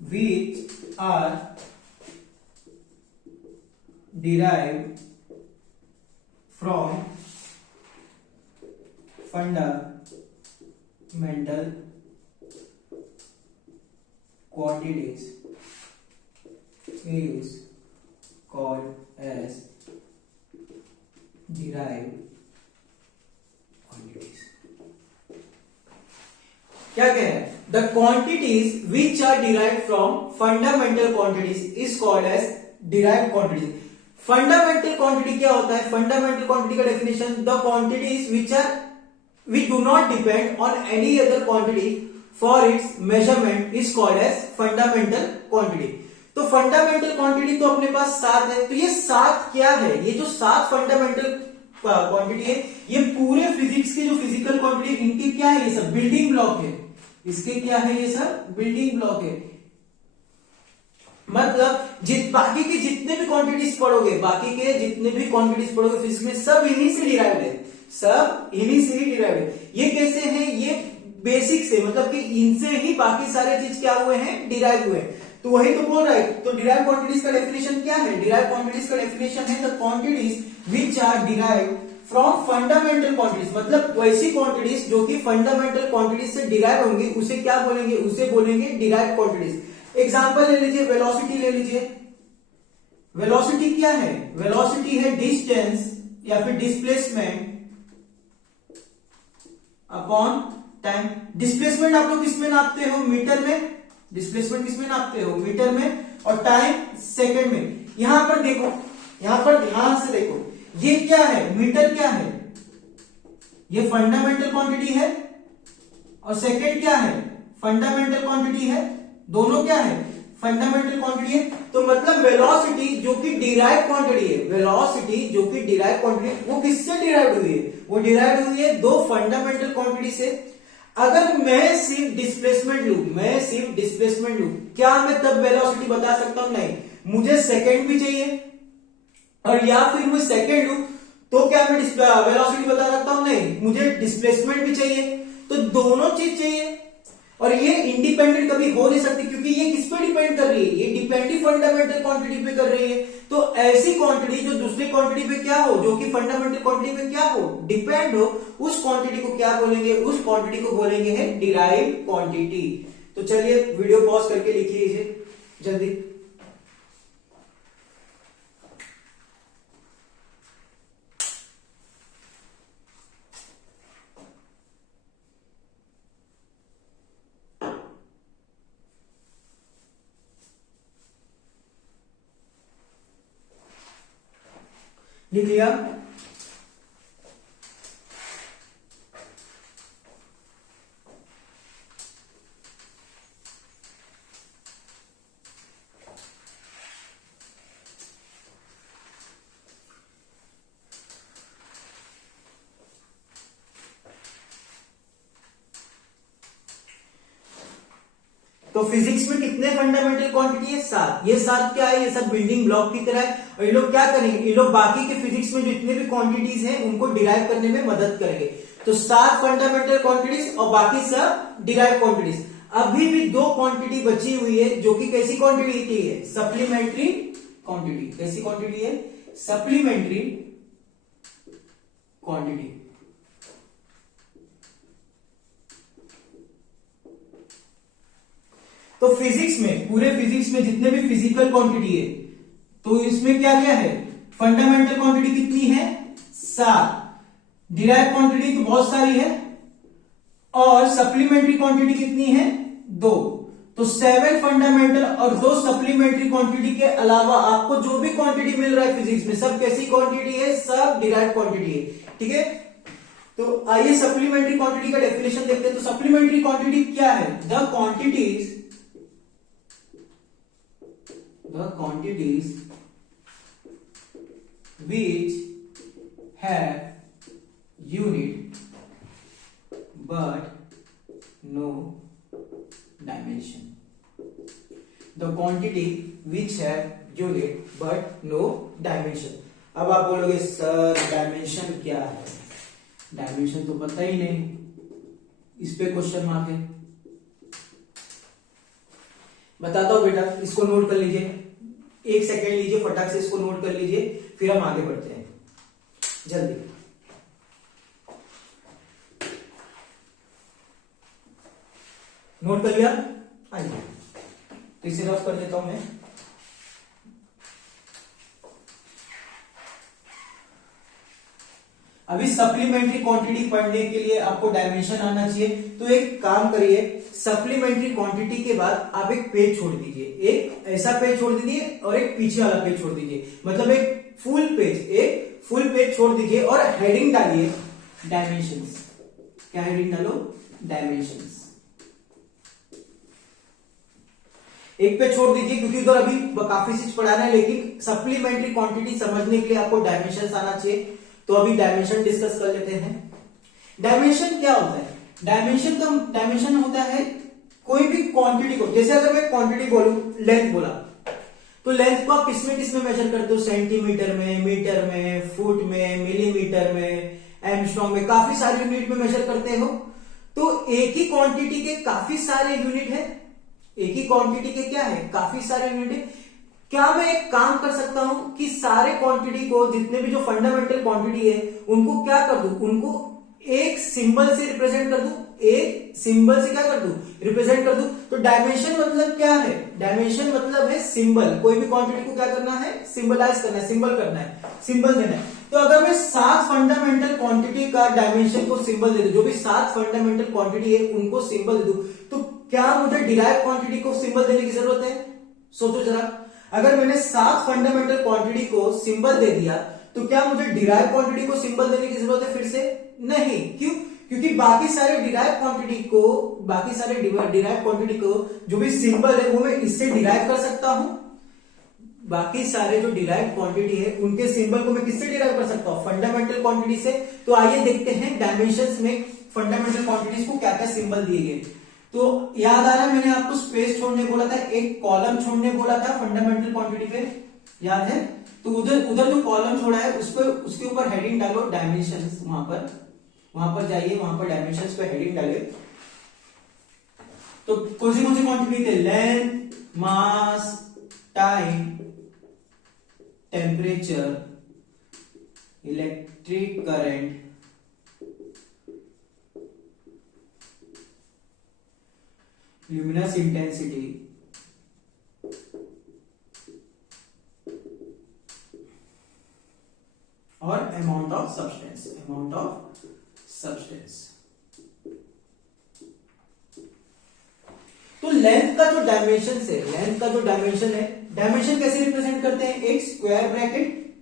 which are derived from fundamental quantities is called as derived quantities. क्या कह रहे हैं, the quantities which are derived from fundamental quantities is called as derived quantities. Fundamental quantity क्या होता है, फंडामेंटल क्वांटिटी का definition, the quantities which do not depend on any other quantity for its measurement is called as fundamental quantity. तो fundamental quantity तो अपने पास 7 है। तो ये 7 क्या है, ये जो 7 फंडामेंटल क्वांटिटी है, ये पूरे फिजिक्स के जो फिजिकल क्वांटिटी इनके क्या है, ये सब बिल्डिंग ब्लॉक है। इसके क्या है, ये सब बिल्डिंग ब्लॉक है। मतलब बाकी के जितने भी क्वांटिटीज पढ़ोगे, फिजिक्स में सब इन्हीं से डिराइव्ड है, सब इन्हीं से ही डिराइव्ड है। ये कैसे है, ये बेसिक से, मतलब कि इनसे ही बाकी सारे चीज क्या हुए हैं, डिराइव हुए हैं। तो वही तो बोल रहा है। तो डिराइव क्वांटिटीज का डेफिनेशन क्या है, डिराइव क्वांटिटीज का डेफिनेशन है the quantities which are derived from fundamental quantities, मतलब वैसी क्वांटिटीज जो कि फंडामेंटल क्वांटिटीज से डिराइव होंगी, उसे क्या बोलेंगे, उसे बोलेंगे डिराइव क्वांटिटीज। एग्जांपल ले लीजिए, वेलोसिटी ले लीजिए। वेलोसिटी क्या है, वेलोसिटी है डिस्टेंस या फिर डिस्प्लेसमेंट अपॉन टाइम। डिस्प्लेसमेंट आप लोग किसमें नापते हो? मीटर में। डिस्प्लेसमेंट किसमें नापते हो? मीटर में। और टाइम सेकंड में। यहां पर देखो, यहां पर ध्यान से देखो, ये क्या है? मीटर क्या है? ये फंडामेंटल क्वांटिटी है और सेकंड क्या है? फंडामेंटल क्वांटिटी है। दोनों क्या है? फंडामेंटल क्वांटिटी है। तो मतलब वेलोसिटी जो कि डिराइव क्वांटिटी है, वेलोसिटी जो कि डिराइव क्वांटिटी, वो किससे डिराइव हुई है? वो डिराइव हुई है दो फंडामेंटल क्वांटिटी से। अगर मैं सिर्फ डिस्प्लेसमेंट लूं, मैं सिर्फ डिस्प्लेसमेंट लूं, क्या मैं तब वेलोसिटी बता सकता हूं? नहीं, मुझे सेकंड भी चाहिए। और या फिर मैं सेकंड लूं तो क्या मैं वेलोसिटी बता सकता हूं? नहीं, मुझे डिस्प्लेसमेंट भी चाहिए। तो दोनों चीज चाहिए और ये इंडिपेंडेंट कभी हो नहीं सकती, क्योंकि ये किस पे डिपेंड कर रही है? ये डिपेंड ही फंडामेंटल क्वांटिटी पे कर रही है। तो ऐसी क्वांटिटी जो दूसरी क्वांटिटी पे क्या हो, जो कि फंडामेंटल क्वांटिटी पे क्या हो, डिपेंड हो, उस क्वांटिटी को क्या बोलेंगे? उस क्वांटिटी को बोलेंगे है डिराइव क्वांटिटी। तो चलिए वीडियो पॉज करके लिखिए इसे जल्दी। लिख लिया? तो फिजिक्स में कितने फंडामेंटल क्वांटिटी है? 7। ये 7 क्या है? ये सब बिल्डिंग ब्लॉक की तरह है। और ये लोग क्या करेंगे? ये लोग बाकी के फिजिक्स में जो जितने भी क्वांटिटीज हैं उनको डिराइव करने में मदद करेंगे। तो 7 फंडामेंटल क्वांटिटीज और बाकी सब डिराइव क्वांटिटीज। अभी भी 2 क्वांटिटी बची हुई है जो कि कैसी क्वांटिटी है? Supplementary quantity. कैसी क्वांटिटी है? Supplementary quantity. तो फिजिक्स में, पूरे फिजिक्स में जितने भी फिजिकल क्वांटिटी है, तो इसमें क्या क्या है? फंडामेंटल क्वांटिटी कितनी है? 7। डिराइव क्वांटिटी तो बहुत सारी है और सप्लीमेंट्री क्वांटिटी कितनी है? 2। तो 7 फंडामेंटल और 2 सप्लीमेंट्री क्वांटिटी के अलावा आपको जो भी क्वांटिटी मिल रहा है फिजिक्स में, सब कैसी क्वांटिटी है? सब डिराइव क्वांटिटी है। ठीक है, तो आइए सप्लीमेंट्री क्वांटिटी का डेफिनेशन देखते हैं। तो सप्लीमेंट्री क्वांटिटी क्या है? The quantities which have unit but no dimension. The quantity which have unit but no dimension. अब आप बोलोगे सर डायमेंशन क्या है? डायमेंशन तो पता ही नहीं, इस पे क्वेश्चन मार्क है। बताता हूं बेटा, इसको नोट कर लीजिए, 1 सेकेंड लीजिए, फटाक से इसको नोट कर लीजिए, फिर हम आगे बढ़ते हैं जल्दी। नोट कर लिया? आइए तो इसे रफ कर देता हूं मैं। अभी सप्लीमेंट्री क्वांटिटी पढ़ने के लिए आपको डायमेंशन आना चाहिए। तो एक काम करिए, सप्लीमेंट्री क्वांटिटी के बाद आप एक पेज छोड़ दीजिए, एक ऐसा पेज छोड़ दीजिए और एक पीछे वाला पेज छोड़ दीजिए, मतलब एक फुल पेज छोड़ दीजिए और हेडिंग डालिए डायमेंशंस। क्या हेडिंग डालो? डायमेंशंस। एक पेज छोड़ दीजिए क्योंकि उधर अभी काफी चीज पढ़ाना है, लेकिन सप्लीमेंट्री क्वांटिटी समझने के लिए आपको डायमेंशंस आना चाहिए। तो अभी डायमेंशन डिस्कस कर लेते हैं। डायमेंशन क्या होता है? डायमेंशन होता है कोई भी क्वांटिटी को, जैसे अगर मैं क्वांटिटी बोलूं, लेंथ बोला, तो लेंथ को आप किसमें मेजर करते हो? सेंटीमीटर में, मीटर में, फुट में, मिलीमीटर में, एंगस्ट्रॉम में, काफी सारे यूनिट में मेजर करते हो। तो एक ही क्वांटिटी के काफी सारे यूनिट है, एक ही क्वांटिटी के क्या है? काफी सारे यूनिट है। क्या मैं एक काम कर सकता हूं कि सारे क्वांटिटी को, जितने भी जो फंडामेंटल क्वांटिटी है, उनको क्या कर दूं? उनको एक सिंबल से रिप्रेजेंट कर दूं, एक सिंबल से क्या कर दूं, रिप्रेजेंट कर दूं। तो डायमेंशन मतलब क्या है, डायमेंशन मतलब है सिंबल, कोई भी क्वांटिटी को क्या करना है, सिंबलाइज करना है, सिंबल करना है, सिंबल देना है। तो अगर मैं 7 फंडामेंटल क्वांटिटी का डायमेंशन को सिंबल दे दूं, जो भी 7 फंडामेंटल क्वांटिटी है उनको सिंबल दे दूं, तो क्या मुझे डिराइव क्वांटिटी को सिंबल देने की जरूरत है? सोचो जरा, अगर मैंने 7 फंडामेंटल क्वांटिटी को सिंबल दे दिया तो क्या मुझे डिराइव क्वांटिटी को सिंबल देने की जरूरत है फिर से? नहीं। क्यों? क्योंकि बाकी सारे डिराइव क्वांटिटी को जो भी सिंबल है वो मैं इससे डिराइव कर सकता हूं। बाकी सारे जो डिराइव क्वांटिटी है उनके सिंबल को मैं किससे डिराइव कर सकता हूं? फंडामेंटल क्वांटिटी से। तो आइए देखते हैं डायमेंशंस में फंडामेंटल क्वांटिटीज को क्या क्या सिंबल दिए गए। तो याद आ रहा है मैंने आपको स्पेस छोड़ने बोला था, एक कॉलम छोड़ने बोला था फंडामेंटल क्वांटिटी पे, याद है? तो उधर जो कॉलम छोड़ा है उस पर उसके ऊपर हेडिंग डालो डायमेंशंस, वहां पर जाइए, वहां पर डायमेंशंस पे हेडिंग डालिए। तो कौन सी क्वांटिटी थे? Length, mass, time, temperature, electric current, luminous intensity, और अमाउंट ऑफ सब्सटेंस। तो लेंथ का जो डायमेंशन है, डायमेंशन कैसे रिप्रेजेंट करते हैं? एक स्क्वायर ब्रैकेट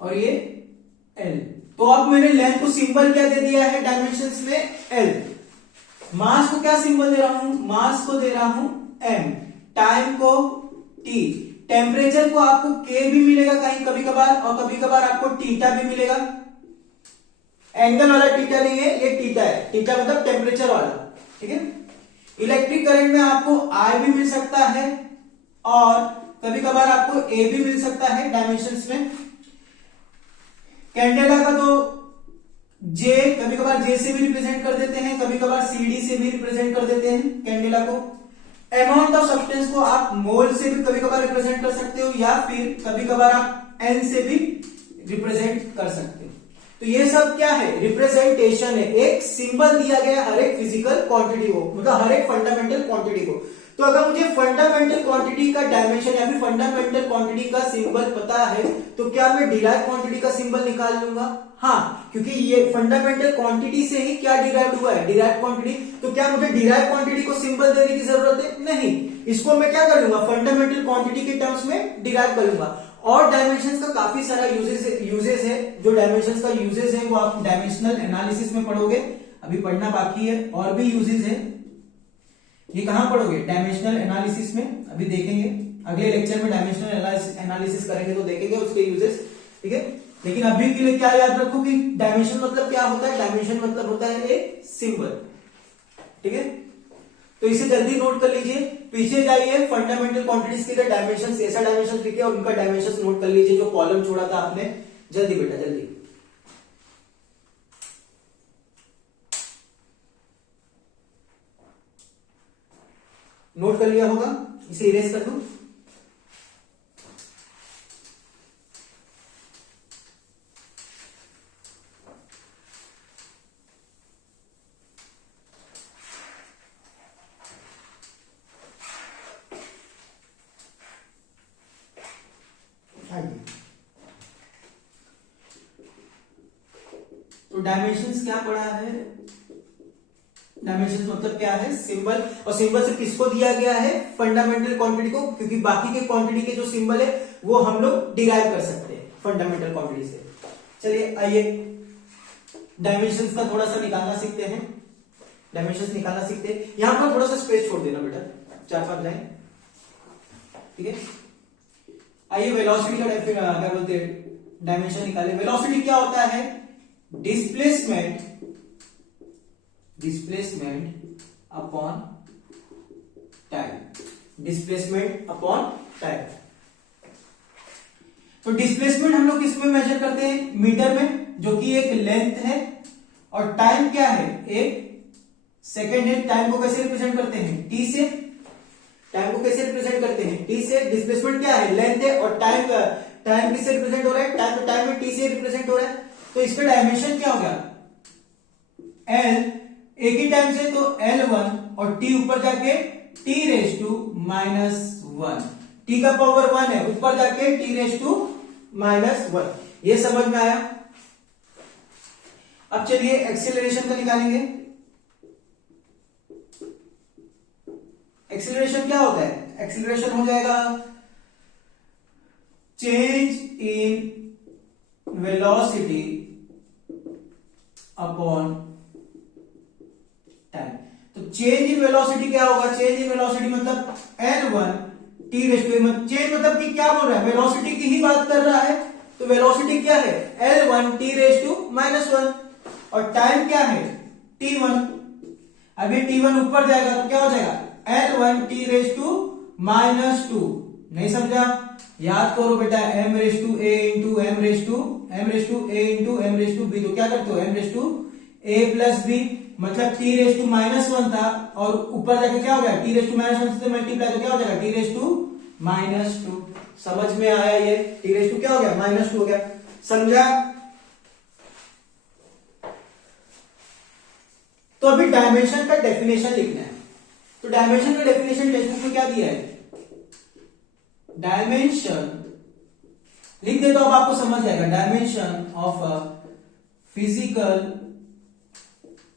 और ये एल। तो अब मैंने लेंथ को सिंबल क्या दे दिया है डायमेंशंस में? एल। मास को क्या सिंबल दे रहा हूं? मास को दे रहा हूं एम। टाइम को टी। टेम्परेचर को आपको के भी मिलेगा कहीं कभी कभार, और कभी कभार आपको टीटा भी मिलेगा। एंगल वाला टीटा नहीं है, ये टीटा है, टीटा मतलब टेम्परेचर वाला, ठीक है। इलेक्ट्रिक करंट में आपको आई भी मिल सकता है और कभी कभार आपको ए भी मिल सकता है डायमेंशंस में। कैंडेला का तो जे, कभी कभार जे से भी रिप्रेजेंट कर देते हैं, कभी कभार सीडी से भी रिप्रेजेंट कर देते हैं कैंडेला को। अमाउंट ऑफ सब्सटेंस को आप मोल से भी कभी कभार रिप्रेजेंट कर सकते हो, या फिर कभी कभार आप एन से भी रिप्रेजेंट कर सकते हो। तो ये सब क्या है? रिप्रेजेंटेशन है, एक सिंबल दिया गया हर एक फिजिकल क्वांटिटी को, मतलब हर एक फंडामेंटल क्वांटिटी को। तो अगर मुझे फंडामेंटल क्वांटिटी का डायमेंशन या फिर फंडामेंटल क्वांटिटी का सिंबल पता है तो क्या मैं डिराइव क्वांटिटी का सिंबल निकाल लूंगा? हाँ, क्योंकि ये फंडामेंटल क्वांटिटी से ही क्या डिराइव हुआ है? Derive quantity. तो क्या मुझे डिराइव क्वांटिटी को सिंबल देने की जरूरत है? नहीं। इसको मैं क्या कर लूंगा? फंडामेंटल क्वांटिटी के टर्म्स में डिराइव कर लूंगा। और डायमेंशंस का काफी सारा यूजेस है। जो डायमेंशंस का यूजेस है वो आप डायमेंशनल एनालिसिस में पढ़ोगे, अभी पढ़ना बाकी है। और भी यूजेस है, ये कहां पढ़ोगे? डायमेंशनल एनालिसिस में, अभी देखेंगे अगले लेक्चर में डायमेंशनल एनालिसिस करेंगे तो देखेंगे उसके यूजेस, ठीक है। लेकिन अभी के लिए क्या याद रखो कि डायमेंशन मतलब क्या होता है? डायमेंशन मतलब होता है एक सिंबल, ठीक है। तो इसे जल्दी नोट कर लीजिए, पीछे जाइए, फंडामेंटल क्वांटिटीज के डायमेंशंस, ऐसा डायमेंशंस लिखे और उनका डायमेंशंस नोट कर लीजिए जो कॉलम छोड़ा था आपने। जल्दी बेटा जल्दी। नोट कर लिया होगा, इसे इरेज कर दूं। तो डायमेंशंस क्या पढ़ा है? डायमेंशंस मतलब क्या है? सिंबल। और सिंबल से किसको दिया गया है? फंडामेंटल क्वांटिटी को, क्योंकि बाकी के क्वांटिटी के जो सिंबल है वो हम लोग डिराइव कर सकते हैं फंडामेंटल क्वांटिटी से। चलिए आइए डायमेंशंस का थोड़ा सा निकालना सीखते हैं। डायमेंशंस निकालना सीखते हैं। यहां पर थोड़ा सा स्पेस छोड़ देना बेटा, 4-5 लाइन, ठीक है। आइए वेलोसिटी का क्या बोलते हैं डायमेंशन निकाले। वेलोसिटी क्या होता है? Displacement upon time. Displacement upon time. तो डिस्प्लेसमेंट हम लोग किसमें मेजर करते हैं? मीटर में, जो कि एक लेंथ है। और टाइम क्या है? एक सेकेंड है। टाइम को कैसे रिप्रेजेंट करते हैं? टी से। टाइम को कैसे रिप्रेजेंट करते हैं? टी से। डिस्प्लेसमेंट क्या है? लेंथ है। और टाइम किससे रिप्रेजेंट हो रहा है? टाइम में टी से रिप्रेजेंट हो रहा है। तो इसका डायमेंशन क्या हो गया? एल एक ही टाइम से, तो L1 और t ऊपर जाके t रेस टू -1, t का पावर 1 है, ऊपर जाके t रेस टू -1। ये समझ में आया। अब चलिए एक्सीलरेशन का निकालेंगे। एक्सीलरेशन क्या होता है? एक्सीलरेशन हो जाएगा change in velocity upon time. तो चेंज इन वेलोसिटी क्या होगा? चेंज इन वेलोसिटी मतलब L1 t raise to, change मतलब कि क्या बोल रहा है? वेलोसिटी की ही बात कर रहा है। तो वेलोसिटी क्या है? L1 t रेस टू -1, और टाइम क्या है? t1। अब ये t1 ऊपर जाएगा तो क्या हो जाएगा? L1 t raise to -2। नहीं समझा? याद करो बेटा, m raise to a into m raise to a into m raise to b। तो क्या करते हो? m raise to a plus b, मतलब t रेस टू -1 था और ऊपर जाके क्या हो गया? t रेस टू -1 से मल्टीप्लाई, तो क्या हो जाएगा? t raise to -2। समझ में आया? ये t रेस टू क्या हो गया? -2 हो गया। समझा? तो अभी डायमेंशन का डेफिनेशन लिखना है। तो डायमेंशन का डेफिनेशन टेक्स्ट बुक में क्या दिया है? डायमेंशन लिख दे तो अब आपको समझ जाएगा। Dimension of a physical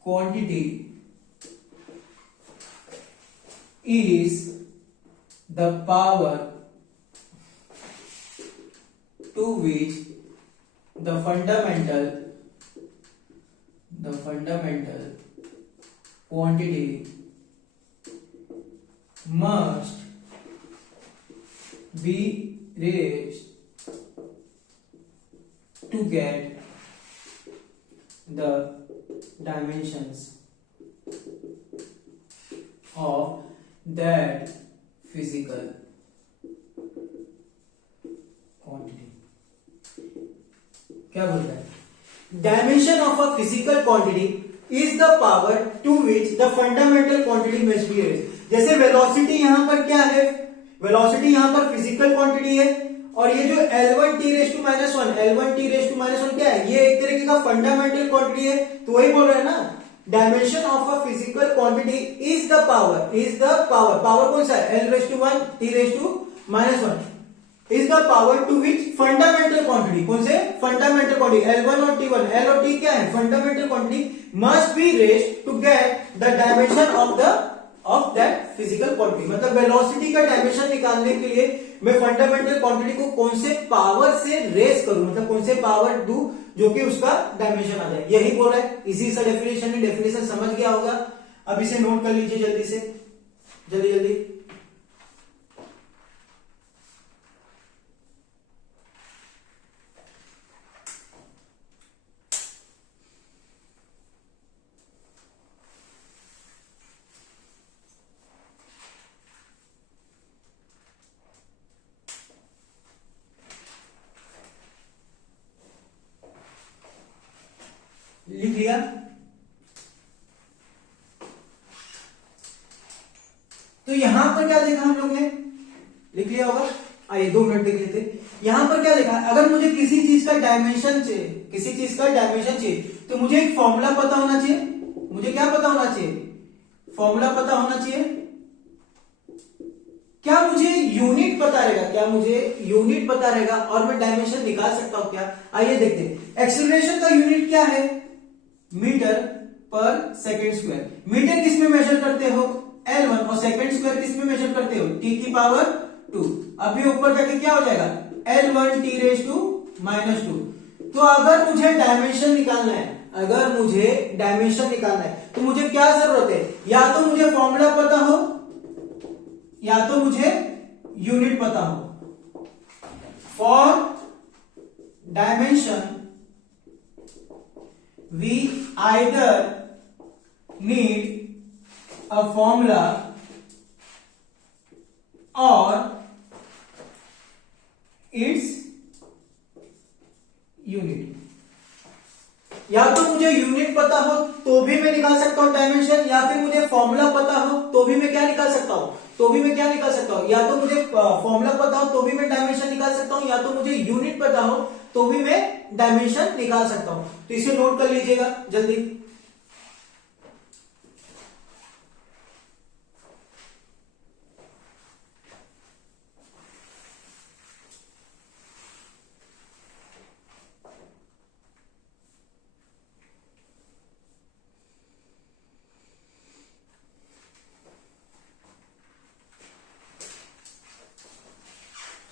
quantity is the power to which the fundamental quantity must be raised to get the dimensions of that physical quantity। क्या बोल रहा है? Dimension of a physical quantity is the power to which the fundamental quantity must be raised. जैसे velocity यहां पर क्या है? Velocity यहां पर फिजिकल क्वांटिटी है, और ये जो L1 t रेस टू -1 क्या है? ये एक तरीके का फंडामेंटल क्वांटिटी है। तो वही बोल रहे हैं ना, dimension of a physical quantity is the power power कौन सा है? L raise to 1 t raise to -1 is the power to which fundamental quantity, कौन से? फंडामेंटल क्वांटिटी L1 और T1, L और T क्या है? Fundamental quantity must be raised to get the dimension of that physical quantity. मतलब velocity का dimension निकालने के लिए मैं फंडामेंटल क्वांटिटी को कौन से पावर से रेज करूं, मतलब कौन से पावर दूं जो कि उसका डायमेंशन आ जाए। यही बोल रहा है। इसी सा डेफिनेशन है। डेफिनेशन समझ गया होगा। अब इसे नोट कर लीजिए जल्दी से, जल्दी। लिख लिया? तो यहां पर क्या देखा हम लोग ने? लिख लिया होगा। आइए 2 मिनट देख लेते। यहां पर क्या देखा? अगर मुझे किसी चीज का डायमेंशन चाहिए, तो मुझे एक फॉर्मूला पता होना चाहिए। मुझे क्या पता होना चाहिए? फॉर्मूला पता होना चाहिए। क्या मुझे यूनिट पता रहेगा? और मैं डायमेंशन निकाल सकता हूं क्या? आइए देखते हैं। एक्सीलरेशन का यूनिट क्या है? मीटर पर सेकेंड स्क्वायर। मीटर किस में मेजर करते हो? L1, और सेकेंड स्क्वायर किस में मेजर करते हो? t की पावर 2। अब ये ऊपर जाके क्या हो जाएगा? L1 t raise to -2। तो अगर मुझे डायमेंशन निकालना है, तो मुझे क्या जरूरत है? या तो मुझे फॉर्मूला पता हो, या तो मुझे यूनिट पता हो। For dimension we either need a formula or its unit। या तो मुझे यूनिट पता हो तो भी मैं निकाल सकता हूं डायमेंशन, या फिर मुझे फॉर्मूला पता हो तो भी मैं क्या निकाल सकता हूं? या तो मुझे फॉर्मूला पता हो तो भी मैं डायमेंशन निकाल सकता हूं, या तो मुझे यूनिट पता हो तो भी मैं डायमेंशन निकाल सकता हूं। तो इसे नोट कर लीजिएगा जल्दी।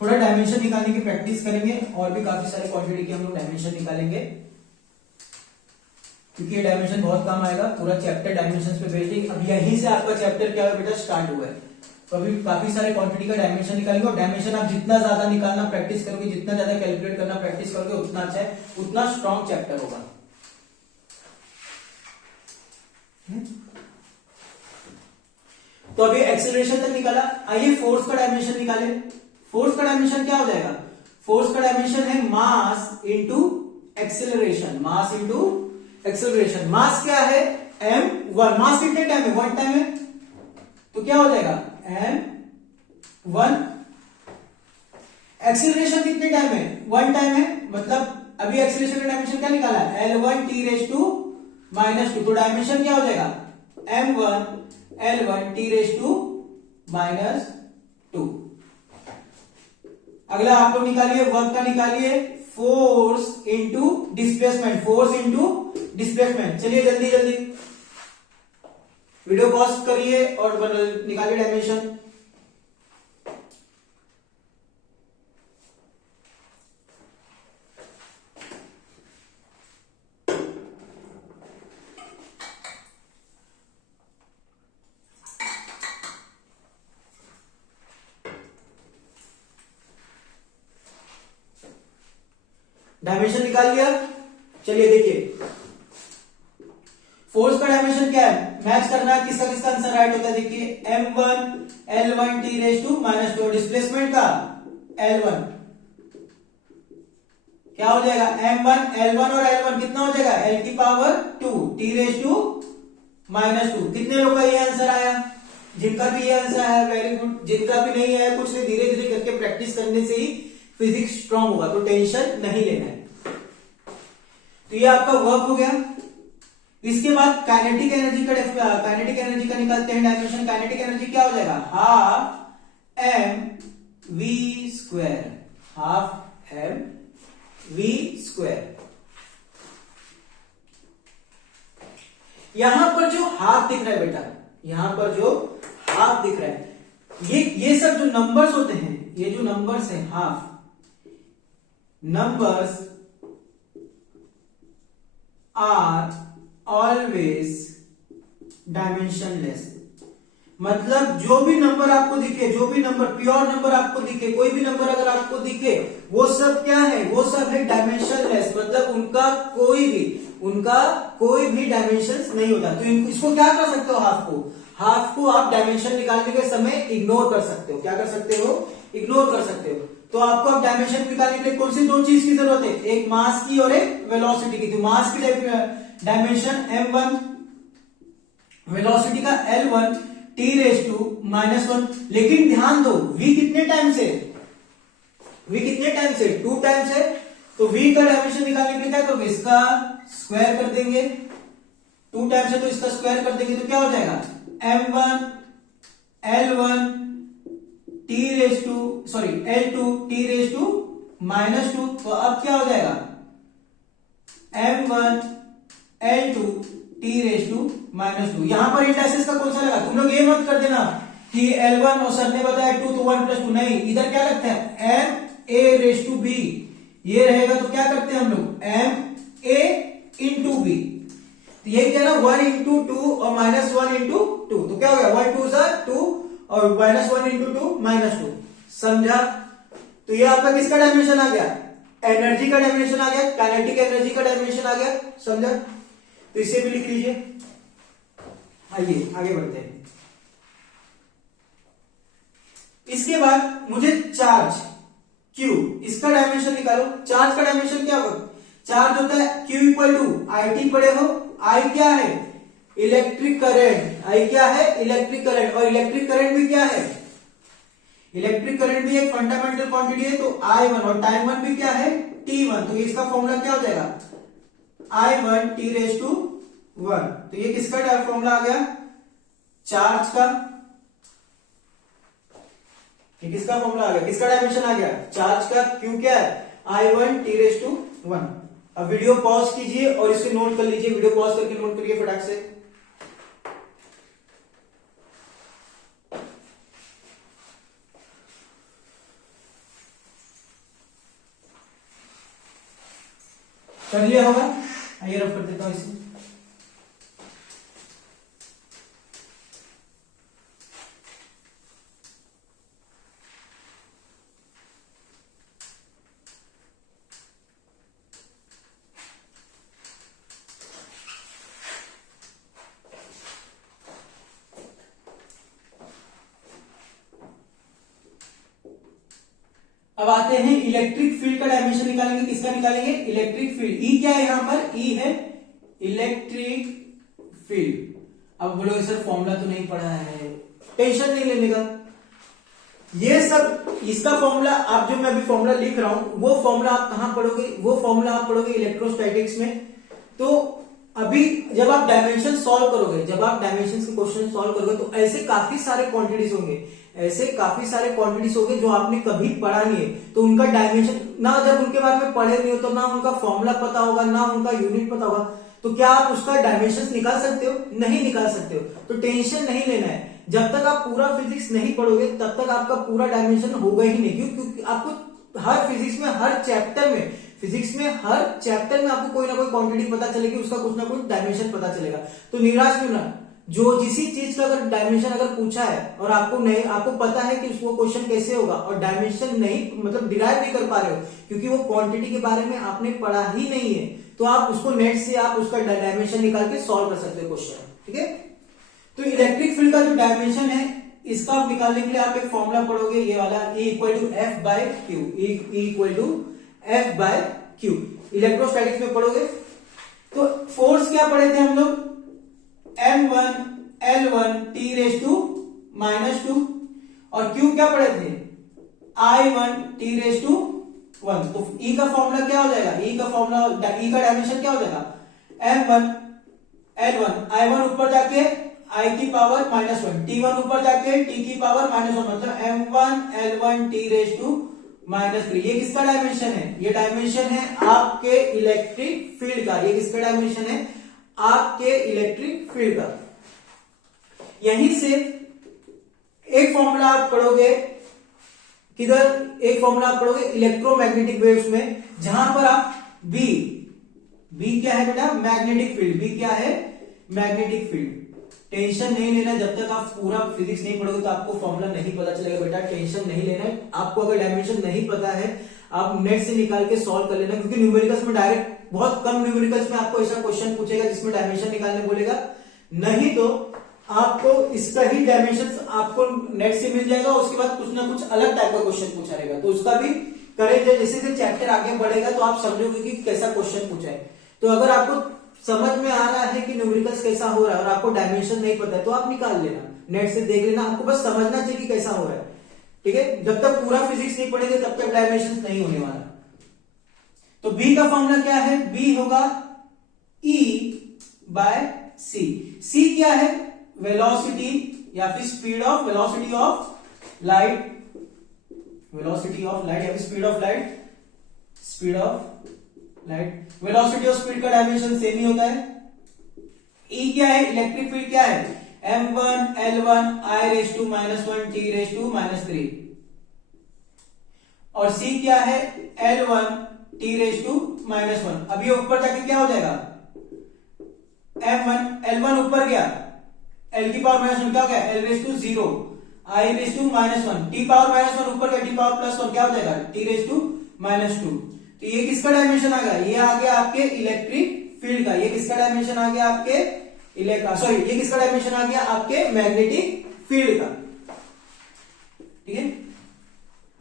थोड़ा डायमेंशन निकालने की प्रैक्टिस करेंगे और भी काफी सारे क्वांटिटी के हम लोग डायमेंशन निकालेंगे, क्योंकि ये डायमेंशन बहुत काम आएगा। पूरा चैप्टर डायमेंशन पे बेस्ड है। अब यहीं से आपका चैप्टर क्या है बेटा स्टार्ट हुआ है। तो अभी काफी सारे क्वांटिटी का डायमेंशन निकालेंगे और डायमेंशन आप जितना ज्यादा निकालना प्रैक्टिस करोगे, जितना ज्यादा कैलकुलेट करना प्रैक्टिस करोगे, उतना अच्छा है, उतना स्ट्रॉन्ग चैप्टर होगा। तो अभी एक्सेलरेशन तक निकाला, आइए फोर्स का डायमेंशन निकाले। फोर्स का डायमेंशन क्या हो जाएगा? फोर्स का डायमेंशन है mass into acceleration, mass into acceleration. Mass क्या है? m1। मास कितने टाइम है? 1 टाइम है, तो क्या हो जाएगा? m1। एक्सेलरेशन कितने टाइम है? 1 टाइम है, मतलब अभी एक्सेलरेशन का डायमेंशन क्या निकाला है? L1 t raise to -2। तो डायमेंशन क्या हो जाएगा? m1 L1 t raise to -2। अगला आप लोग निकालिए, वर्क का निकालिए, force into displacement, force into displacement. चलिए जल्दी जल्दी वीडियो पॉज करिए और निकालिए डायमेंशन। डायमेंशन निकाल लिया। चलिए देखिए, फोर्स का डायमेंशन क्या है? मैच करना है, किसका किसका आंसर राइट होता है। देखिए m1 L1 t raise to -2। Displacement का L1 क्या हो जाएगा? m1 L1 और L1 कितना हो जाएगा? L की पावर 2 t रेज टू -2। कितने लोग का ये आंसर आया? जिनका भी ये आंसर है वेरी गुड, जिनका भी नहीं आया कुछ नहीं, धीरे धीरे करके प्रैक्टिस करने से ही फिजिक्स स्ट्रांग होगा, तो टेंशन नहीं लेना है। तो ये आपका वर्क हो गया। इसके बाद काइनेटिक एनर्जी का निकालते हैं डायमेंशन। काइनेटिक एनर्जी क्या हो जाएगा? Half m v square, half m v square. यहां पर जो हाफ दिख रहा है बेटा, यहां पर जो हाफ दिख रहा है, ये सब जो नंबर्स होते हैं, ये जो नंबर्स हैं half, numbers are always dimensionless. मतलब जो भी नंबर आपको दिखे, जो भी नंबर प्योर नंबर आपको दिखे, कोई भी नंबर अगर आपको दिखे, वो सब क्या है? वो सब है डायमेंशनलेस। मतलब उनका कोई भी डायमेंशन नहीं होता। तो इसको क्या कर सकते हो? हाफ को आप डायमेंशन निकालने के समय इग्नोर कर सकते हो। क्या कर सकते हो? इग्नोर कर सकते हो। तो आपको अब डायमेंशन निकालने के लिए कौन सी दो चीज की जरूरत है? एक मास की और एक वेलोसिटी की। तो मास की डायमेंशन m1, वेलोसिटी का L1 t रेज टू -1। लेकिन ध्यान दो, v कितने टाइम से? v कितने टाइम से? 2 टाइम से। तो v का डायमेंशन निकालने के लिए क्या करोगे? इसका स्क्वायर कर देंगे। 2 टाइम से तो इसका स्क्वायर कर देंगे, तो क्या हो जाएगा? m1 L1 t raise to L2 t raise to -2। तो अब क्या हो जाएगा? m1 L2 t raise to -2। यहां पर इंडाइसेस का कौन सा लगा? तुम लोग ये मत कर देना कि L1 और सर ने बताया 2 तो 1 + 2, नहीं, इधर क्या लगता है? m a raise to b। ये रहेगा तो क्या करते हैं हम लोग? m a into b। तो ये क्या ना, 1 इंटू 2 और -1 इंटू 2। तो क्या हो गया? 1 2 2 और -1 इंटू 2 -2। समझा? तो ये आपका किसका डायमेंशन आ गया? एनर्जी का डायमेंशन आ गया, काइनेटिक एनर्जी का डायमेंशन आ गया। समझा? तो इसे भी लिख लीजिए। आइए आगे बढ़ते हैं। इसके बाद मुझे चार्ज Q, इसका डायमेंशन निकालो। चार्ज का डायमेंशन क्या होगा? चार्ज होता है Q = IT पढ़े हो। I क्या है? Electric current. I क्या है? Electric current. और इलेक्ट्रिक करंट भी क्या है? इलेक्ट्रिक करंट भी एक फंडामेंटल क्वांटिटी है। तो I1 और टाइम 1 भी क्या है? T1। तो इसका फॉर्मूला क्या हो जाएगा? I1 t raise to 1। तो ये किसका फॉर्मूला आ गया? चार्ज का। ये किसका फॉर्मूला आ गया? किसका डायमेंशन आ गया? चार्ज का। Q क्या है? I1 t raise to 1। अब वीडियो पॉज कीजिए और इसको नोट कर लीजिए। वीडियो पॉज करके नोट करिए फटाक से। कर लिया होगा, आइए रफ कर देता हूं इसे। अब आते हैं इलेक्ट्रिक फील्ड का डायमेंशन निकालेंगे। किसका निकालेंगे? Electric field. ई क्या है यहां पर? ई है इलेक्ट्रिक फील्ड। अब बोलोगे सर फॉर्मूला तो नहीं पढ़ा है, टेंशन नहीं लेने का। ये सब इसका फॉर्मूला आप जो मैं अभी फॉर्मूला लिख रहा हूं वो फॉर्मूला आप कहां पढ़ोगे? वो फॉर्मूला आप पढ़ोगे इलेक्ट्रोस्टैटिक्स में। तो अभी जब आप डायमेंशन सॉल्व करोगे, जब आप डायमेंशन के क्वेश्चन सॉल्व करोगे तो ऐसे काफी सारे क्वांटिटीज होंगे, ऐसे काफी सारे क्वांटिटीज होंगे जो आपने कभी पढ़ा नहीं है। तो उनका डायमेंशन ना, जब उनके बारे में पढ़े नहीं हो तो ना उनका फॉर्मूला पता होगा, ना उनका यूनिट पता होगा, तो क्या आप उसका डायमेंशन निकाल सकते हो? नहीं निकाल सकते हो। तो टेंशन नहीं लेना है, जब तक आप पूरा फिजिक्स नहीं पढ़ोगे तब तक आपका पूरा डायमेंशन होगा ही नहीं। क्योंकि आपको हर फिजिक्स में, हर चैप्टर में, फिजिक्स में हर चैप्टर में आपको कोई ना कोई क्वांटिटी पता चलेगी, उसका कुछ ना कुछ डायमेंशन पता चलेगा। तो निराश नहीं होना। जो किसी चीज का अगर डायमेंशन अगर पूछा है और आपको नहीं, आपको पता है कि उसको क्वेश्चन कैसे होगा और डायमेंशन नहीं, मतलब डिराइव नहीं कर पा रहे हो क्योंकि वो क्वांटिटी के बारे में आपने पढ़ा ही नहीं है, तो आप उसको नेट से आप उसका डायमेंशन निकाल के सॉल्व कर सकते हो क्वेश्चन। ठीक है, तो इलेक्ट्रिक फील्ड का जो डायमेंशन है इसका आप निकालने के लिए आप एक फॉर्मूला पढ़ोगे, ये वाला E equal to F by Q. E equal to F by Q electrostatics में पढ़ोगे। तो फोर्स क्या पढ़े थे हम लोग? M1 L1 T raise to -2, और Q क्या पढ़े थे? I1 T raise to 1। तो E का फॉर्मूला क्या हो जाएगा? E का फॉर्मूला, E का डायमेंशन क्या हो जाएगा? M1 L1, I1 ऊपर जाके I की पावर -1, T1 ऊपर जाके T की पावर -1, मतलब M1 L1 T raise to -3। ये किसका डायमेंशन है? ये डायमेंशन है आपके इलेक्ट्रिक फील्ड का। ये किसका डायमेंशन है? आपके इलेक्ट्रिक फील्ड का। यहीं से एक फॉर्मूला आप पढ़ोगे, किधर? एक फॉर्मूला आप पढ़ोगे इलेक्ट्रोमैग्नेटिक वेव्स में, जहां पर आप बी क्या है बेटा? Magnetic field. बी क्या है? Magnetic field. टेंशन नहीं लेना, जब तक आप पूरा फिजिक्स नहीं पढ़ोगे तो आपको फॉर्मूला नहीं पता चलेगा बेटा। टेंशन नहीं लेना है। आपको अगर डायमेंशन नहीं पता है आप नेट से निकाल के सॉल्व कर लेना, क्योंकि न्यूमेरिकल्स में डायरेक्ट, बहुत कम न्यूमेरिकल्स में आपको ऐसा क्वेश्चन पूछेगा जिसमें डायमेंशन निकालने बोलेगा। नहीं तो आपको इसका ही डायमेंशन आपको नेट से मिल जाएगा, उसके बाद कुछ ना कुछ अलग टाइप का क्वेश्चन पूछा रहेगा, तो उसका भी करेंगे। जैसे जैसे चैप्टर आगे बढ़ेगा तो आप समझोगे कि कैसा क्वेश्चन पूछा है। तो अगर आपको समझ में आ रहा है कि न्यूमेरिकल्स कैसा हो रहा है और आपको डायमेंशन नहीं पता है तो आप निकाल लेना, नेट से देख लेना, आपको बस समझना चाहिए कि कैसा हो रहा है। ठीक है, जब तक पूरा फिजिक्स नहीं पढ़ेंगे तब तक डायमेंशन नहीं होने वाला। तो बी का फॉर्मूला क्या है? बी होगा E बाय सी। सी क्या है? वेलोसिटी या फिर speed of, velocity of light, velocity of light या फिर speed of light, speed of light. Velocity और स्पीड का डायमेंशन सेम ही होता है। E क्या है? इलेक्ट्रिक फील्ड क्या है? M1 L1 I raise to -1 T raise to -3, और C क्या है? L1 T raise to -1। अब ये ऊपर जाके क्या हो जाएगा? M1 L1 ऊपर गया, L की पावर -1 क्या हो गया? L raise to 0, I raise to -1, T power -1 ऊपर गया, T पावर +1 क्या हो जाएगा? T raise to -2। तो ये किसका डायमेंशन आ गया? ये आ गया आपके इलेक्ट्रिक फील्ड का। ये किसका डायमेंशन आ गया? आपके ये किसका डायमेंशन आ गया? आपके मैग्नेटिक फील्ड का। ठीक है,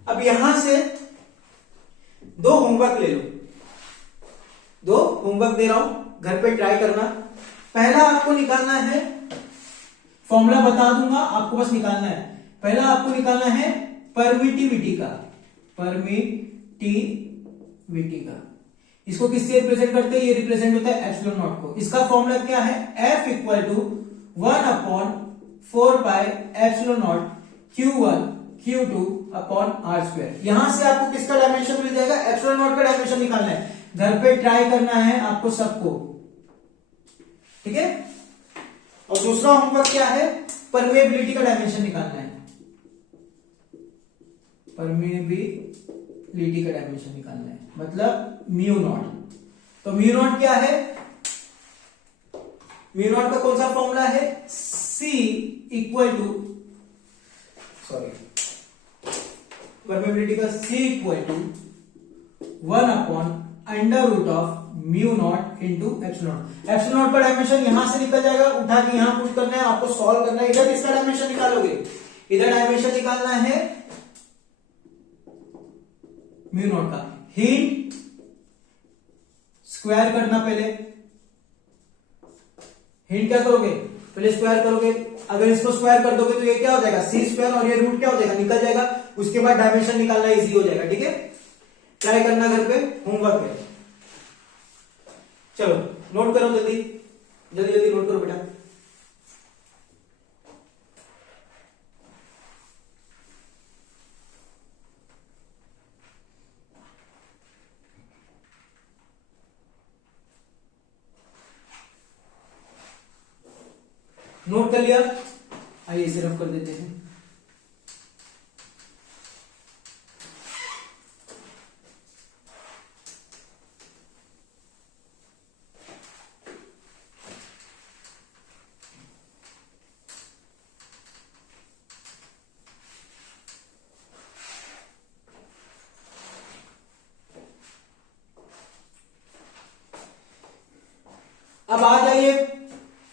अब यहां से दो होमवर्क ले लो, दो होमवर्क दे रहा हूं, घर पे ट्राई करना। पहला आपको निकालना है, फॉर्मूला बता दूंगा, आपको बस निकालना है। पहला आपको निकालना है परमिटिविटी का, परमिटिविटी का। इसको किससे रिप्रेजेंट करते हैं? ये रिप्रेजेंट होता है एप्सिलॉन नॉट को। इसका फॉर्मूला क्या है? F equal to 1/4 pi epsilon naught Q1 Q2 upon R square. यहां से आपको किसका डायमेंशन मिल जाएगा? एप्सिलॉन नॉट का डायमेंशन निकालना है। घर पे ट्राई करना है आपको सबको, ठीक है। और दूसरा होमवर्क क्या है? परमेबिलिटी का डायमेंशन निकालना है। परमेबिलिटी का डायमेंशन निकालना है, मतलब म्यू नॉट। तो म्यू नॉट क्या है, म्यू नॉट का कौन सा फॉर्मूला है, C equal to, sorry, permeability का C इक्वल टू 1/√ऑफ mu naught into epsilon. Epsilon का डायमेंशन यहां से निकल जाएगा, उठा के यहां पुट करना है, आपको सॉल्व करना है। इधर इसका डायमेंशन निकालोगे, इधर डायमेंशन निकालना है म्यू नॉट का। हिंट स्क्वायर करना, पहले हिंट क्या करोगे, पहले स्क्वायर करोगे। अगर इसको स्क्वायर कर दोगे तो ये क्या हो जाएगा, सी स्क्वायर, और ये रूट क्या हो जाएगा, निकल जाएगा। उसके बाद डायमेंशन निकालना इजी हो जाएगा। ठीक है, ट्राई करना घर पे, होमवर्क है। चलो नोट करो, जल्दी जल्दी जल्दी नोट करो बेटा। नोट कर लिया, आइए इसे रफ कर देते हैं। अब आ जाइए,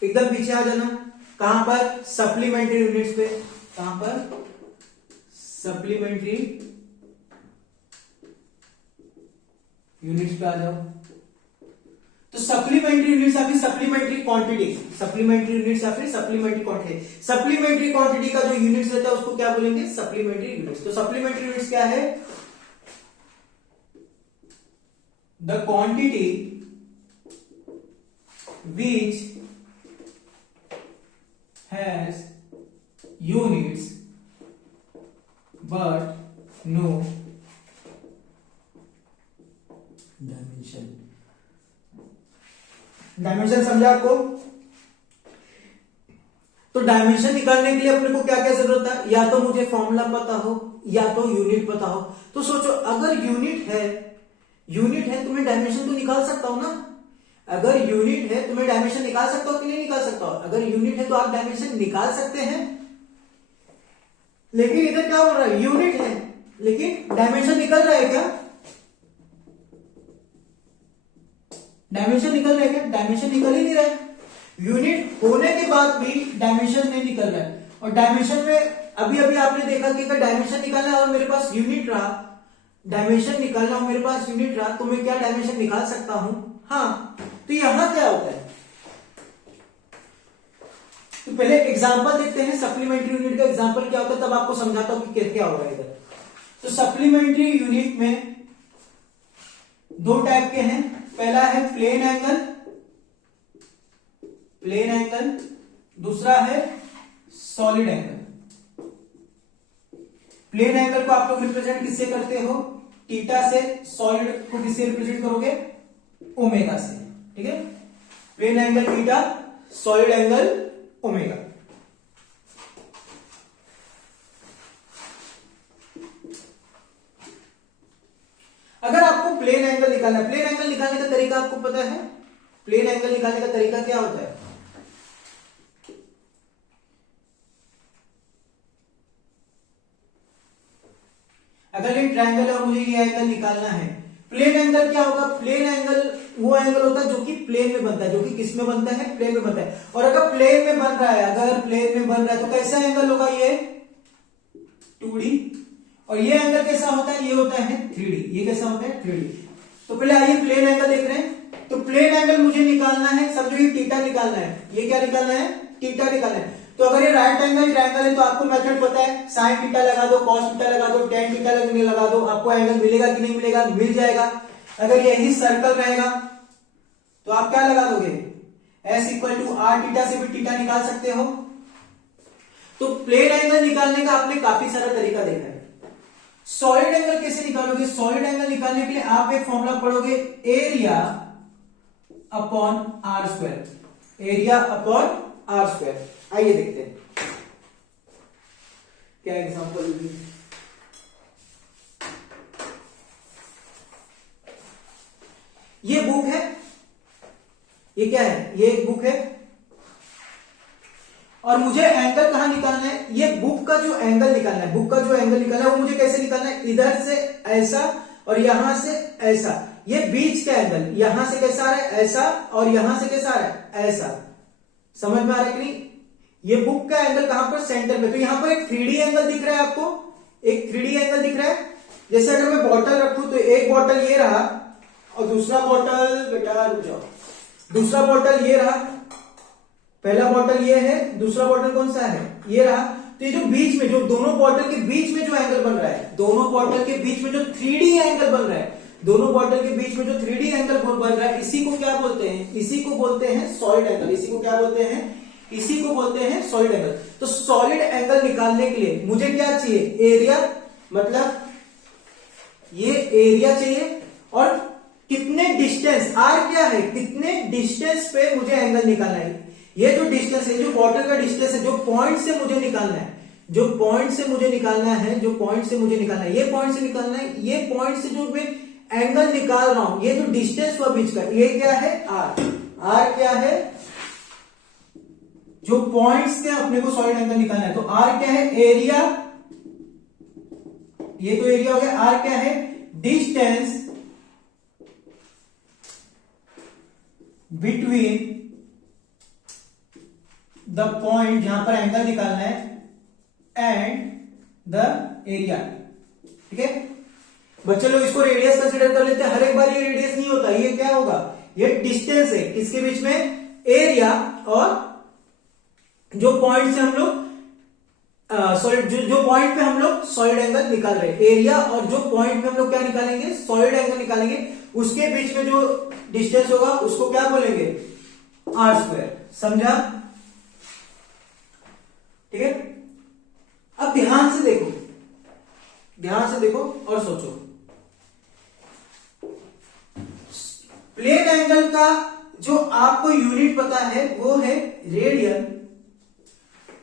एकदम पीछे आ जाना। कहां पर, सप्लीमेंट्री यूनिट्स पे। कहां पर, सप्लीमेंट्री यूनिट्स पे आ जाओ। तो सप्लीमेंट्री यूनिट्स या फिर सप्लीमेंट्री क्वांटिटी, सप्लीमेंट्री यूनिट्स या फिर सप्लीमेंट्री क्वांटिटी, सप्लीमेंट्री क्वांटिटी का जो यूनिट्स रहता है उसको क्या बोलेंगे, सप्लीमेंट्री यूनिट्स। तो सप्लीमेंट्री यूनिट्स क्या है, the quantity which has units but no dimension। Dimension समझा आपको? तो डायमेंशन निकालने के लिए अपने को क्या क्या जरूरत है, या तो मुझे फॉर्मूला पता हो या तो यूनिट पता हो। तो सोचो, अगर यूनिट है तो मैं डायमेंशन तो निकाल सकता हूं ना। अगर यूनिट है तो मैं डायमेंशन निकाल सकता हूं कि नहीं निकाल सकता हूं? अगर यूनिट है तो आप डायमेंशन निकाल सकते हैं। लेकिन इधर क्या हो रहा है, यूनिट है लेकिन डायमेंशन निकल रहा है क्या, डायमेंशन निकल रहा है क्या? डायमेंशन निकल ही नहीं रहा है। यूनिट होने के बाद भी डायमेंशन नहीं निकल रहा है। और डायमेंशन में अभी अभी आपने देखा कि अगर डायमेंशन निकालना है और मेरे पास यूनिट रहा, डायमेंशन निकालना और मेरे पास यूनिट रहा, तो मैं क्या डायमेंशन निकाल सकता हूं? हाँ। तो यहां क्या होता है, तो पहले एग्जांपल देखते हैं सप्लीमेंट्री यूनिट का एग्जांपल क्या होता है, तब आपको समझाता हूं कि क्या हो रहा है इधर। तो सप्लीमेंट्री यूनिट में दो टाइप के हैं। पहला है प्लेन एंगल, दूसरा है सॉलिड एंगल। प्लेन एंगल को आप लोग रिप्रेजेंट किससे करते हो, थीटा से। सॉलिड को किससे रिप्रेजेंट करोगे, ओमेगा से। ठीक है, plane angle theta, solid angle omega. अगर आपको प्लेन एंगल निकालना है, प्लेन एंगल निकालने का तरीका आपको पता है? प्लेन एंगल निकालने का तरीका क्या होता है? अगर ये ट्रायंगल है और मुझे ये एंगल निकालना है, प्लेन एंगल क्या होगा, प्लेन एंगल वो एंगल होता है जो कि प्लेन में बनता है, जो कि किस में बनता है, प्लेन में बनता है। और अगर प्लेन में बन रहा है, अगर प्लेन में बन रहा है तो कैसा एंगल होगा, ये 2D। और ये एंगल कैसा होता है, ये होता है 3D। ये कैसा होता है, 3D। तो पहले आइए प्लेन एंगल देख रहे हैं। तो प्लेन एंगल मुझे निकालना है, समझो ये थीटा निकालना है। ये क्या निकालना है, थीटा निकालना है। तो अगर ये राइट एंगल ट्रायंगल है तो आपको मेथड पता है, साइन थीटा लगा दो, कॉस थीटा लगा दो, टेन थीटा लगा दो, आपको एंगल मिलेगा कि नहीं मिलेगा, मिल जाएगा। अगर यही सर्कल रहेगा तो आप क्या लगा दोगे, S equal to R theta से भी थीटा निकाल सकते हो। तो प्लेन एंगल निकालने का आपने काफी सारा तरीका देखा है। सॉलिड एंगल कैसे निकालोगे, सॉलिड एंगल निकालने के लिए आप एक फॉर्मूला पढ़ोगे, area upon R square. Area upon R square. आइए देखते हैं क्या एग्जांपल होगी। ये बुक है, ये क्या है, ये एक बुक है और मुझे एंगल कहां निकालना है, ये बुक का जो एंगल निकालना है, बुक का जो एंगल निकालना है वो मुझे कैसे निकालना है, इधर से ऐसा और यहां से ऐसा, ये बीच का एंगल यहां से कैसा आ रहा है, ऐसा, और यहां से कैसा आ रहा है, ऐसा। समझ में आ रहा है कि नहीं? ये बुक का एंगल कहां पर, सेंटर पे। तो यहां पर एक 3D एंगल दिख रहा है आपको, एक 3D एंगल दिख रहा है। जैसे अगर मैं बॉटल रखूं तो एक बॉटल ये रहा और दूसरा बॉटल, बेटा रुक जाओ, दूसरा बॉटल ये रहा, पहला बॉटल ये है, दूसरा बॉटल कौन सा है, ये रहा। तो ये जो बीच में, जो दोनों बॉटल के बीच में जो एंगल बन रहा है, दोनों बॉटल के बीच में जो 3D एंगल बन रहा है, दोनों बॉटल के बीच में जो 3D एंगल बन रहा है, इसी को क्या बोलते हैं, इसी को बोलते हैं सॉलिड एंगल। इसी को क्या बोलते हैं, इसी को बोलते हैं सॉलिड एंगल। तो सॉलिड एंगल निकालने के लिए मुझे क्या चाहिए, एरिया, मतलब ये एरिया चाहिए, और कितने डिस्टेंस, आर क्या है, कितने डिस्टेंस पे मुझे एंगल निकालना है। ये जो डिस्टेंस है, जो बॉटल का डिस्टेंस है, जो पॉइंट से मुझे निकालना है, जो पॉइंट से मुझे निकालना है, जो पॉइंट से मुझे निकालना है, ये पॉइंट से निकालना है, ये पॉइंट से जो मैं एंगल निकाल रहा हूं, ये जो डिस्टेंस हुआ बीच का, ये क्या है, आर। आर क्या है, जो पॉइंट्स के अपने को सॉलिड एंगल निकालना है, तो आर क्या है, एरिया, ये तो एरिया हो गया। आर क्या है, डिस्टेंस बिटवीन द पॉइंट जहां पर एंगल निकालना है एंड द एरिया। ठीक है बच्चे लोग, इसको रेडियस कंसीडर कर लेते हैं। हर एक बार ये रेडियस नहीं होता, ये क्या होगा, ये डिस्टेंस है, किसके बीच में, एरिया और जो पॉइंट से हम लोग सॉलिड, जो पॉइंट पे हम लोग सॉलिड एंगल निकाल रहे हैं, एरिया और जो पॉइंट पे हम लोग क्या निकालेंगे, सॉलिड एंगल निकालेंगे, उसके बीच में जो डिस्टेंस होगा उसको क्या बोलेंगे, आर स्क्वायर। समझा? ठीक है, अब ध्यान से देखो, ध्यान से देखो और सोचो। प्लेन एंगल का जो आपको यूनिट पता है वो है रेडियन,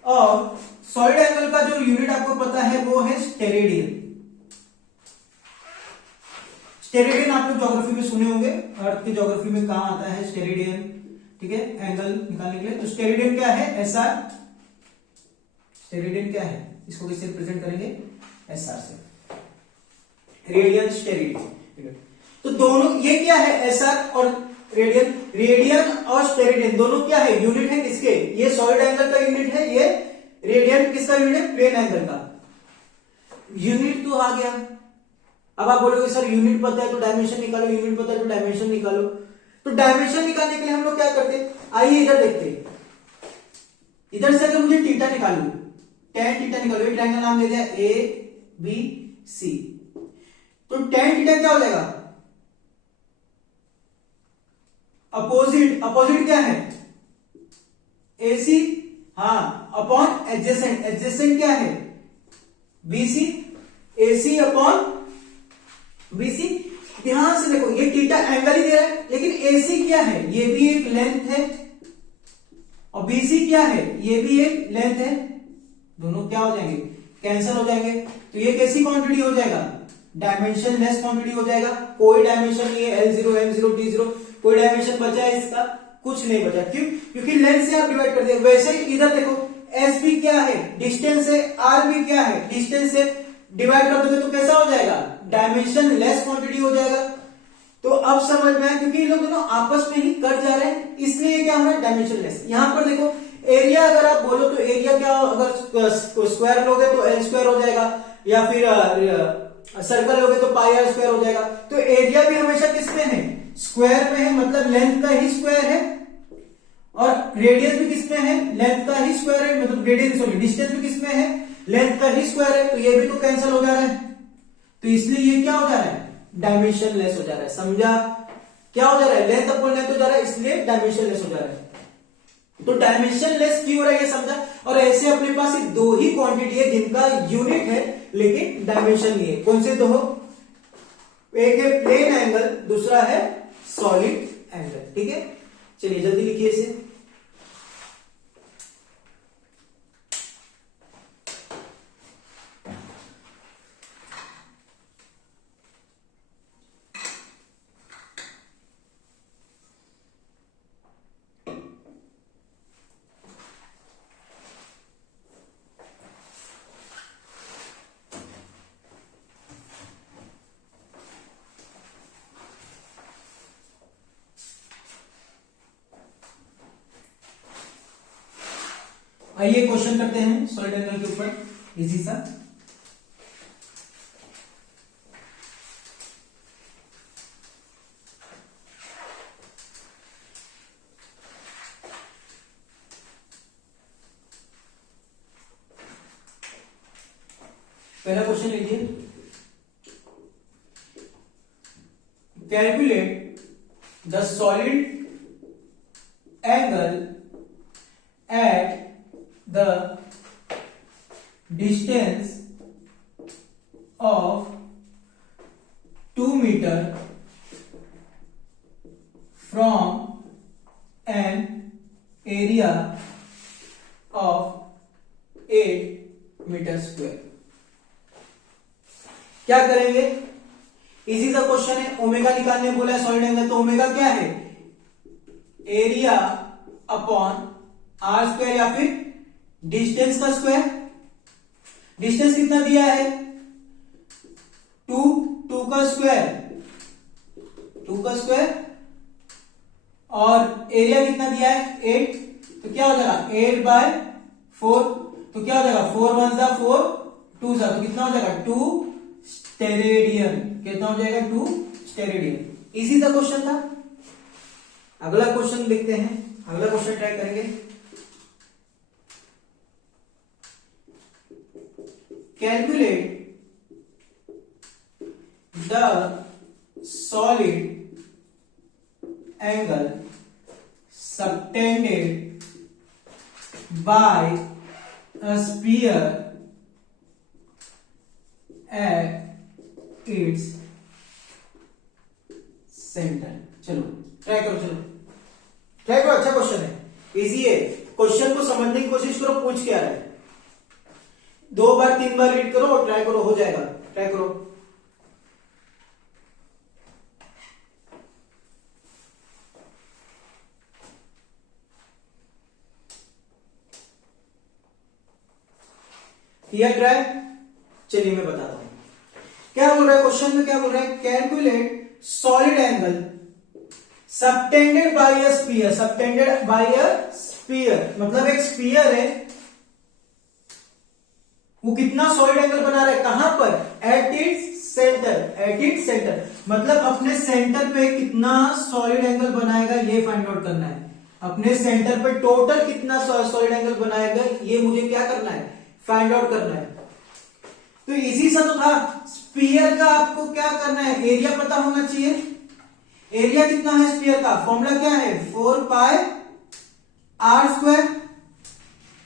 और सॉलिड एंगल का जो यूनिट आपको पता है वो है स्टेरेडियन। स्टेरेडियन आप लोग ज्योग्राफी में सुने होंगे, अर्थ की ज्योग्राफी में कहां आता है स्टेरेडियन। ठीक है, एंगल निकालने के लिए। तो स्टेरेडियन क्या है, एसआर। स्टेरेडियन क्या है, इसको किससे रिप्रेजेंट करेंगे, एसआर से, रेडियन स्टेरेडियन। तो दोनों ये क्या है, एसआर और रेडियन। रेडियन और स्टेरेडियन दोनों क्या है, यूनिट है किसके, ये सॉलिड एंगल का यूनिट है, ये रेडियन किसका यूनिट है, प्लेन एंगल का यूनिट। तो आ गया। अब आप बोलोगे सर यूनिट पता है तो डायमेंशन निकालो, यूनिट पता है तो डायमेंशन निकालो। तो डायमेंशन निकालने के लिए हम लोग क्या करते हैं, आइए इधर देखते हैं। इधर से अगर मुझे थीटा निकालू, tan थीटा निकालो, ये ट्रायंगल नाम ले दिया ए बी सी। तो tan थीटा क्या हो जाएगा, अपोजिट। अपोजिट क्या है, एसी, हाँ, अपॉन एडजेसेंट। एडजेसेंट क्या है, बीसी। AC upon BC. ध्यान से देखो, ये थीटा एंगल ही दे रहा है, लेकिन एसी क्या है, ये भी एक लेंथ है, और बीसी क्या है, ये भी एक लेंथ है। दोनों क्या हो जाएंगे, कैंसिल हो जाएंगे। तो ये कैसी क्वांटिटी हो जाएगा, डायमेंशन लेस क्वांटिटी हो जाएगा। कोई डायमेंशन नहीं है, L0 M0 T0, कोई डायमेंशन बचा है इसका, कुछ नहीं बचा। क्यों, क्योंकि लेंथ से आप डिवाइड कर दिया। वैसे ही इधर देखो, एस भी क्या है, डिस्टेंस है, आर भी क्या है, डिस्टेंस से डिवाइड कर दोगे तो कैसा हो जाएगा, डायमेंशन लेस क्वांटिटी हो जाएगा। तो अब समझ में आया, क्योंकि ये लोग दोनों आपस में ही कट जा रहे हैं, इसलिए क्या हो रहा है, डायमेंशन लेस। यहां पर देखो, एरिया अगर आप बोलो तो एरिया क्या, अगर स्क्वायर लोगे तो एल स्क्वायर हो जाएगा, या फिर सर्कल लोगे तो पाई आर स्क्वायर हो जाएगा। तो एरिया भी हमेशा किस में है, स्क्वायर में है, मतलब लेंथ का ही स्क्वायर है, और रेडियस भी किस में है, लेंथ का ही स्क्वायर है, मतलब रेडियस सॉरी डिस्टेंस भी किस में है, लेंथ का ही स्क्वायर है। तो ये भी तो कैंसिल हो जा रहा है, तो इसलिए ये क्या हो जा रहा है, डायमेंशन लेस हो जा रहा है। समझा, क्या हो जा रहा है, लेंथ अपॉन लेंथ हो जा रहा है, इसलिए डायमेंशन लेस हो जा रहा है। तो डायमेंशन लेस क्यों हो रहा है ये समझा। और ऐसे अपने पास एक दो ही क्वांटिटी है जिनका यूनिट है लेकिन डायमेंशन नहीं है। कौन से दो, एक है प्लेन एंगल, दूसरा है सॉलिड एंगल। ठीक है, चलिए जल्दी लिखिए इसे। आइए क्वेश्चन करते हैं सॉलिड एंगल के ऊपर, इजी सा। पहला क्वेश्चन लिखिए, calculate the solid angle at the distance of 2 meter from an area of 8 meter square। क्या करेंगे, इजी सा क्वेश्चन है। ओमेगा निकालने बोला है सॉलिड एंगल, तो ओमेगा क्या है, एरिया अपॉन आर स्क्वायर या फिर डिस्टेंस का स्क्वायर। डिस्टेंस कितना दिया है, 2, 2 का स्क्वायर, 2 का स्क्वायर, और एरिया कितना दिया है 8, तो क्या हो जाएगा 8/4, तो क्या हो जाएगा 4 1 जा 4, 2 जा, तो कितना हो जाएगा 2 स्टेरेडियन। कितना हो जाएगा 2 स्टेरेडियन। इजी सा क्वेश्चन था। अगला क्वेश्चन देखते हैं, अगला क्वेश्चन ट्राई करेंगे। Calculate the solid angle subtended by a sphere at its center। चलो ट्राई करो, चलो ट्राई करो, अच्छा क्वेश्चन है, इजी है। क्वेश्चन को समझने की कोशिश करो, पूछ क्या रहा है, 2 बार 3 बार रीड करो और ट्राई करो, हो जाएगा। ट्राई करो। किया ट्राई? चलिए मैं बताता हूं क्या बोल रहा है क्वेश्चन में। क्या बोल रहा है, calculate solid angle subtended bye a sphere. Subtended bye a sphere मतलब एक स्फीयर है, वो कितना सॉलिड एंगल बना रहा है, कहां पर, at its centre. At its centre मतलब अपने सेंटर पे कितना सॉलिड एंगल बनाएगा ये फाइंड आउट करना है। अपने सेंटर पे टोटल कितना सॉलिड एंगल बनाएगा ये मुझे क्या करना है, फाइंड आउट करना है। तो इजी सा तो था। स्फीयर का आपको क्या करना है, एरिया पता होना चाहिए। एरिया कितना है स्फीयर का, फॉर्मूला क्या है, 4πr²।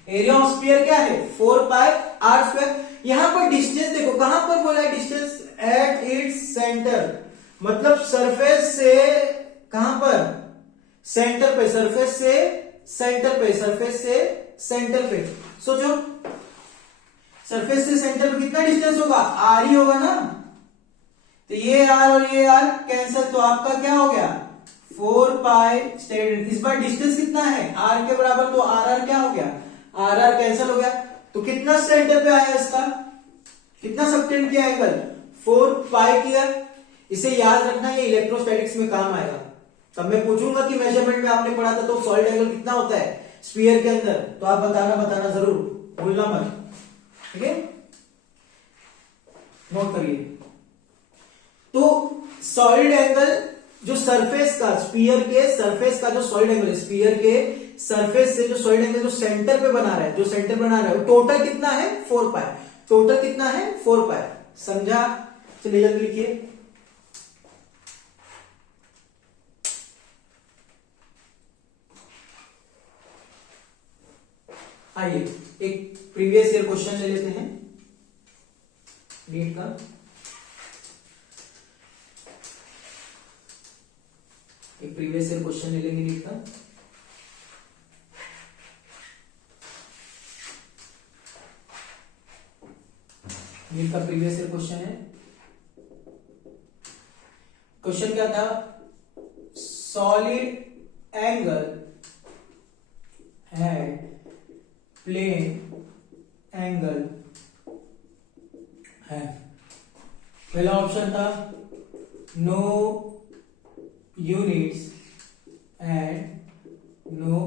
एरिया ऑफ स्फीयर क्या है, 4πr²। यहां पर डिस्टेंस देखो, कहां पर बोला है डिस्टेंस, एट इट्स सेंटर मतलब सरफेस से कहां पर, सेंटर पे, सरफेस से सेंटर पे, सरफेस से सेंटर पे। सोचो सरफेस से सेंटर पे कितना डिस्टेंस होगा, आर ही होगा ना। तो ये आर और ये आर कैंसिल, तो आपका क्या हो गया 4π स्टेरेडियन। इस बार डिस्टेंस कितना है, आर के बराबर, तो आर आर क्या हो गया, आर आर कैंसिल हो गया। तो कितना सेंटर पे आया इसका, कितना सबटेंड किया एंगल, 4π किया। इसे याद रखना, ये इलेक्ट्रोस्टैटिक्स में काम आएगा। तब मैं पूछूंगा कि मेजरमेंट में आपने पढ़ा था तो सॉलिड एंगल कितना होता है स्फीयर के अंदर, तो आप बताना जरूर, भूलना मत, ठीक है, नोट करिए। तो सॉलिड एंगल जो सरफेस का, स्फीयर के सरफेस का जो सॉलिड एंगल है, स्फीयर के सरफेस से जो सॉलिड एंगल जो सेंटर पे बना रहा है, जो सेंटर बना रहा है, टोटल कितना है 4π। टोटल कितना है 4π, समझा। चलिए जल्दी लिखिए। आइए एक प्रीवियस ईयर क्वेश्चन ले लेते हैं नीट का। एक प्रीवियस ईयर क्वेश्चन ले लेंगे नीट का। नीट का प्रीवियस ईयर क्वेश्चन है। क्वेश्चन क्या था, solid angle had plane angle है। पहला ऑप्शन था no units and no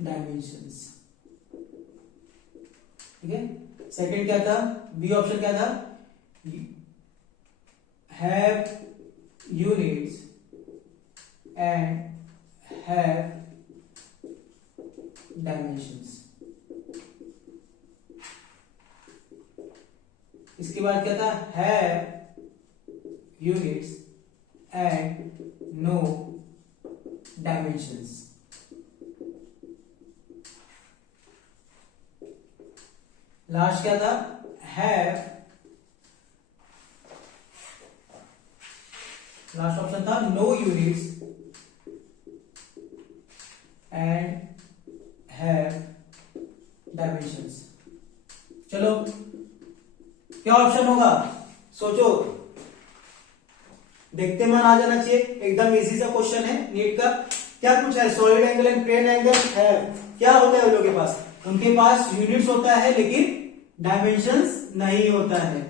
dimensions. Second क्या था, बी ऑप्शन क्या था, have units and have dimensions. इसके बाद क्या था, have units and no dimensions. Last क्या था, लास्ट ऑप्शन था no units and have dimensions. चलो क्या ऑप्शन होगा, सोचो, देखते मन आ जाना चाहिए। एकदम इजी सा क्वेश्चन है नीट का। क्या कुछ है, solid angle and plane angle है, क्या होता है उन लोगों के पास, उनके पास यूनिट्स होता है लेकिन डायमेंशंस नहीं होता है।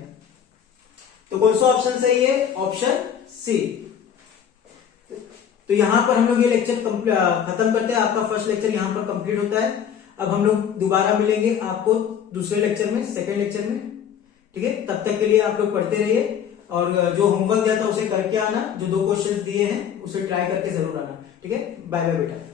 तो कौन सा ऑप्शन सही है, ऑप्शन सी। तो यहां पर हम लोग ये लेक्चर खत्म करते हैं, आपका फर्स्ट लेक्चर यहां पर कंप्लीट होता है। अब हम लोग दोबारा मिलेंगे आपको दूसरे लेक्चर में, सेकेंड लेक्चर में, ठीक है। तब तक के लिए आप लोग पढ़ते रहिए और जो होमवर्क दिया था उसे करके आना, जो 2 क्वेश्चन दिए हैं उसे ट्राई करके जरूर आना, ठीक है। बाय बाय बेटा।